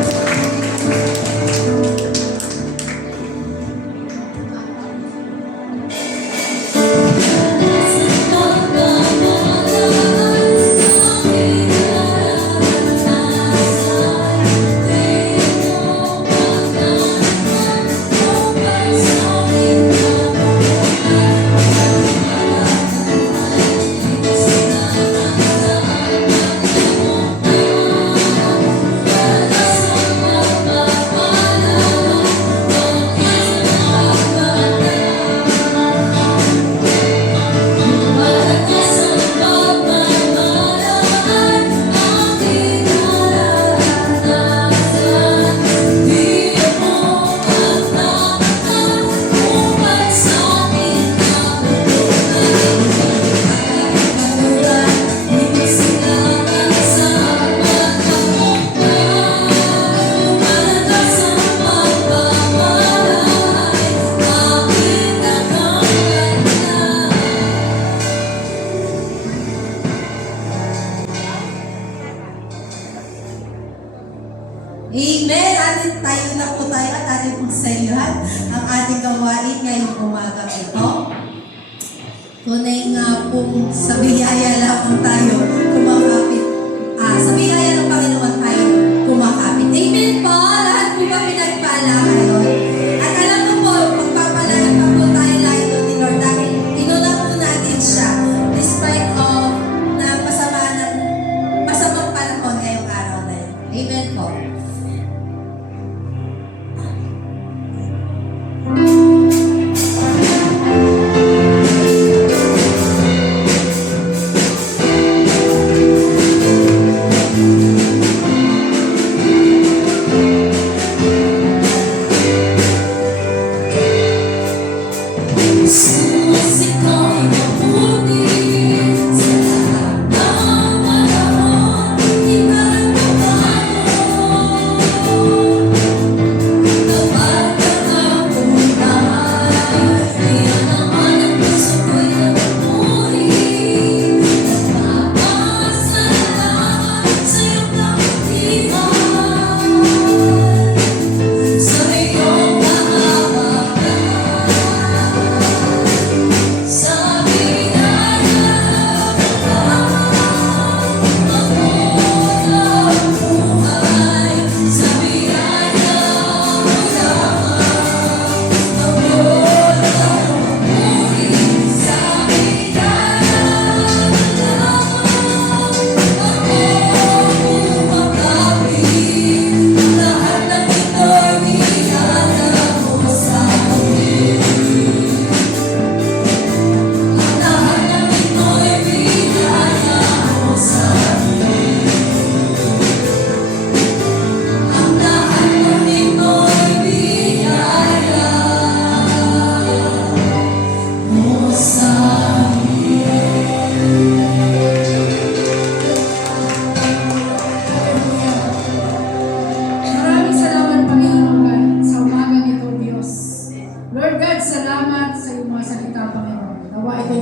Amen! Atin tayo na po tayo at ating pong selyuhan ang ating gawain ngayong umaga ito. Tunay nga pong sa biyaya lamang tayo kumakapit. Sa biyaya ng Panginoon tayo kumakapit. Amen po! Lahat po ba pinagpala kayo? At alam mo po, pagpapalaan pa po tayo lagi doon ni Lord dahil inuna po natin siya despite of na masamang panahon ngayong araw na yun. Amen po.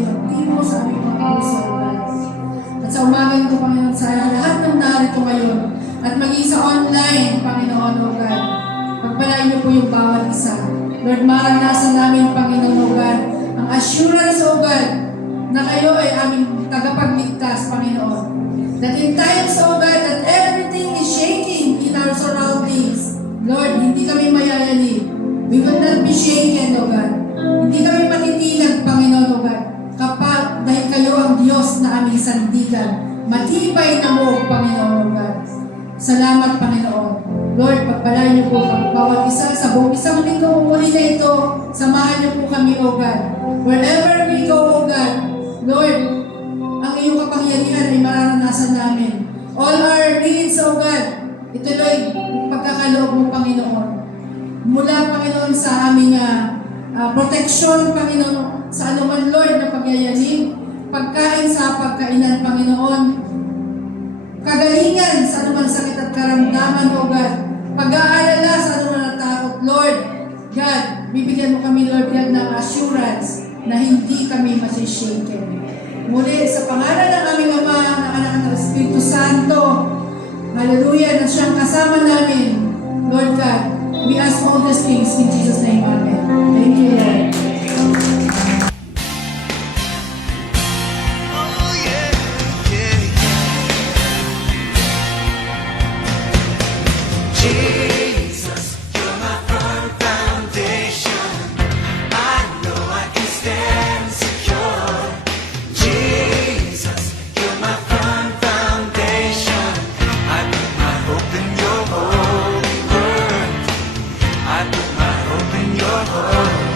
magtimo sa aming mga puso, O God. At sa umaga nito, Panginoon, sa lahat ng narito ngayon, at maging sa online, Panginoon, O God, pagpalain niyo po yung bawat isa. Lord, maranasan namin, Panginoon, O God, ang assurance, O God, na kayo ay aming tagapagligtas, Panginoon. That in times, O God, that everything is shaking in our surroundings. Lord, hindi kami mayayali. We will not be shaken, O God. Hindi kami matitilag, Panginoon, O God. Kapag dahil kayo ang Diyos na aming sandigan, matibay na mo, Panginoon, O God. Salamat, Panginoon. Lord, pagpalain niyo po ang bawat isa sa buong isang linggo muli na ito. Samahan niyo po kami, O God. Wherever we go, O God, Lord, ang iyong kapangyarihan ay mararanasan namin. All our needs, O God, ituloy pagkakaloob mo, Panginoon. Mula, Panginoon, sa aming protection, Panginoon, sa anuman, Lord, na pagyayani, pagkain sa pagkainan, Panginoon, kagalingan sa anumang sakit at karamdaman, O God, pag-aalala sa anumang natakot, Lord, God, bibigyan mo kami, Lord God, ng assurance na hindi kami masishaken. Muli, sa pangalan ng aming Ama, ng Anak ng Espiritu Santo, hallelujah, na siyang kasama namin, Lord God, we ask all these things in Jesus' name, Amen. Thank you, Lord. Oh yeah, yeah, yeah. Jesus, you're my firm foundation. I know I can stand secure. Jesus, you're my firm foundation. I put my hope in your holy word. I put my hope in your holy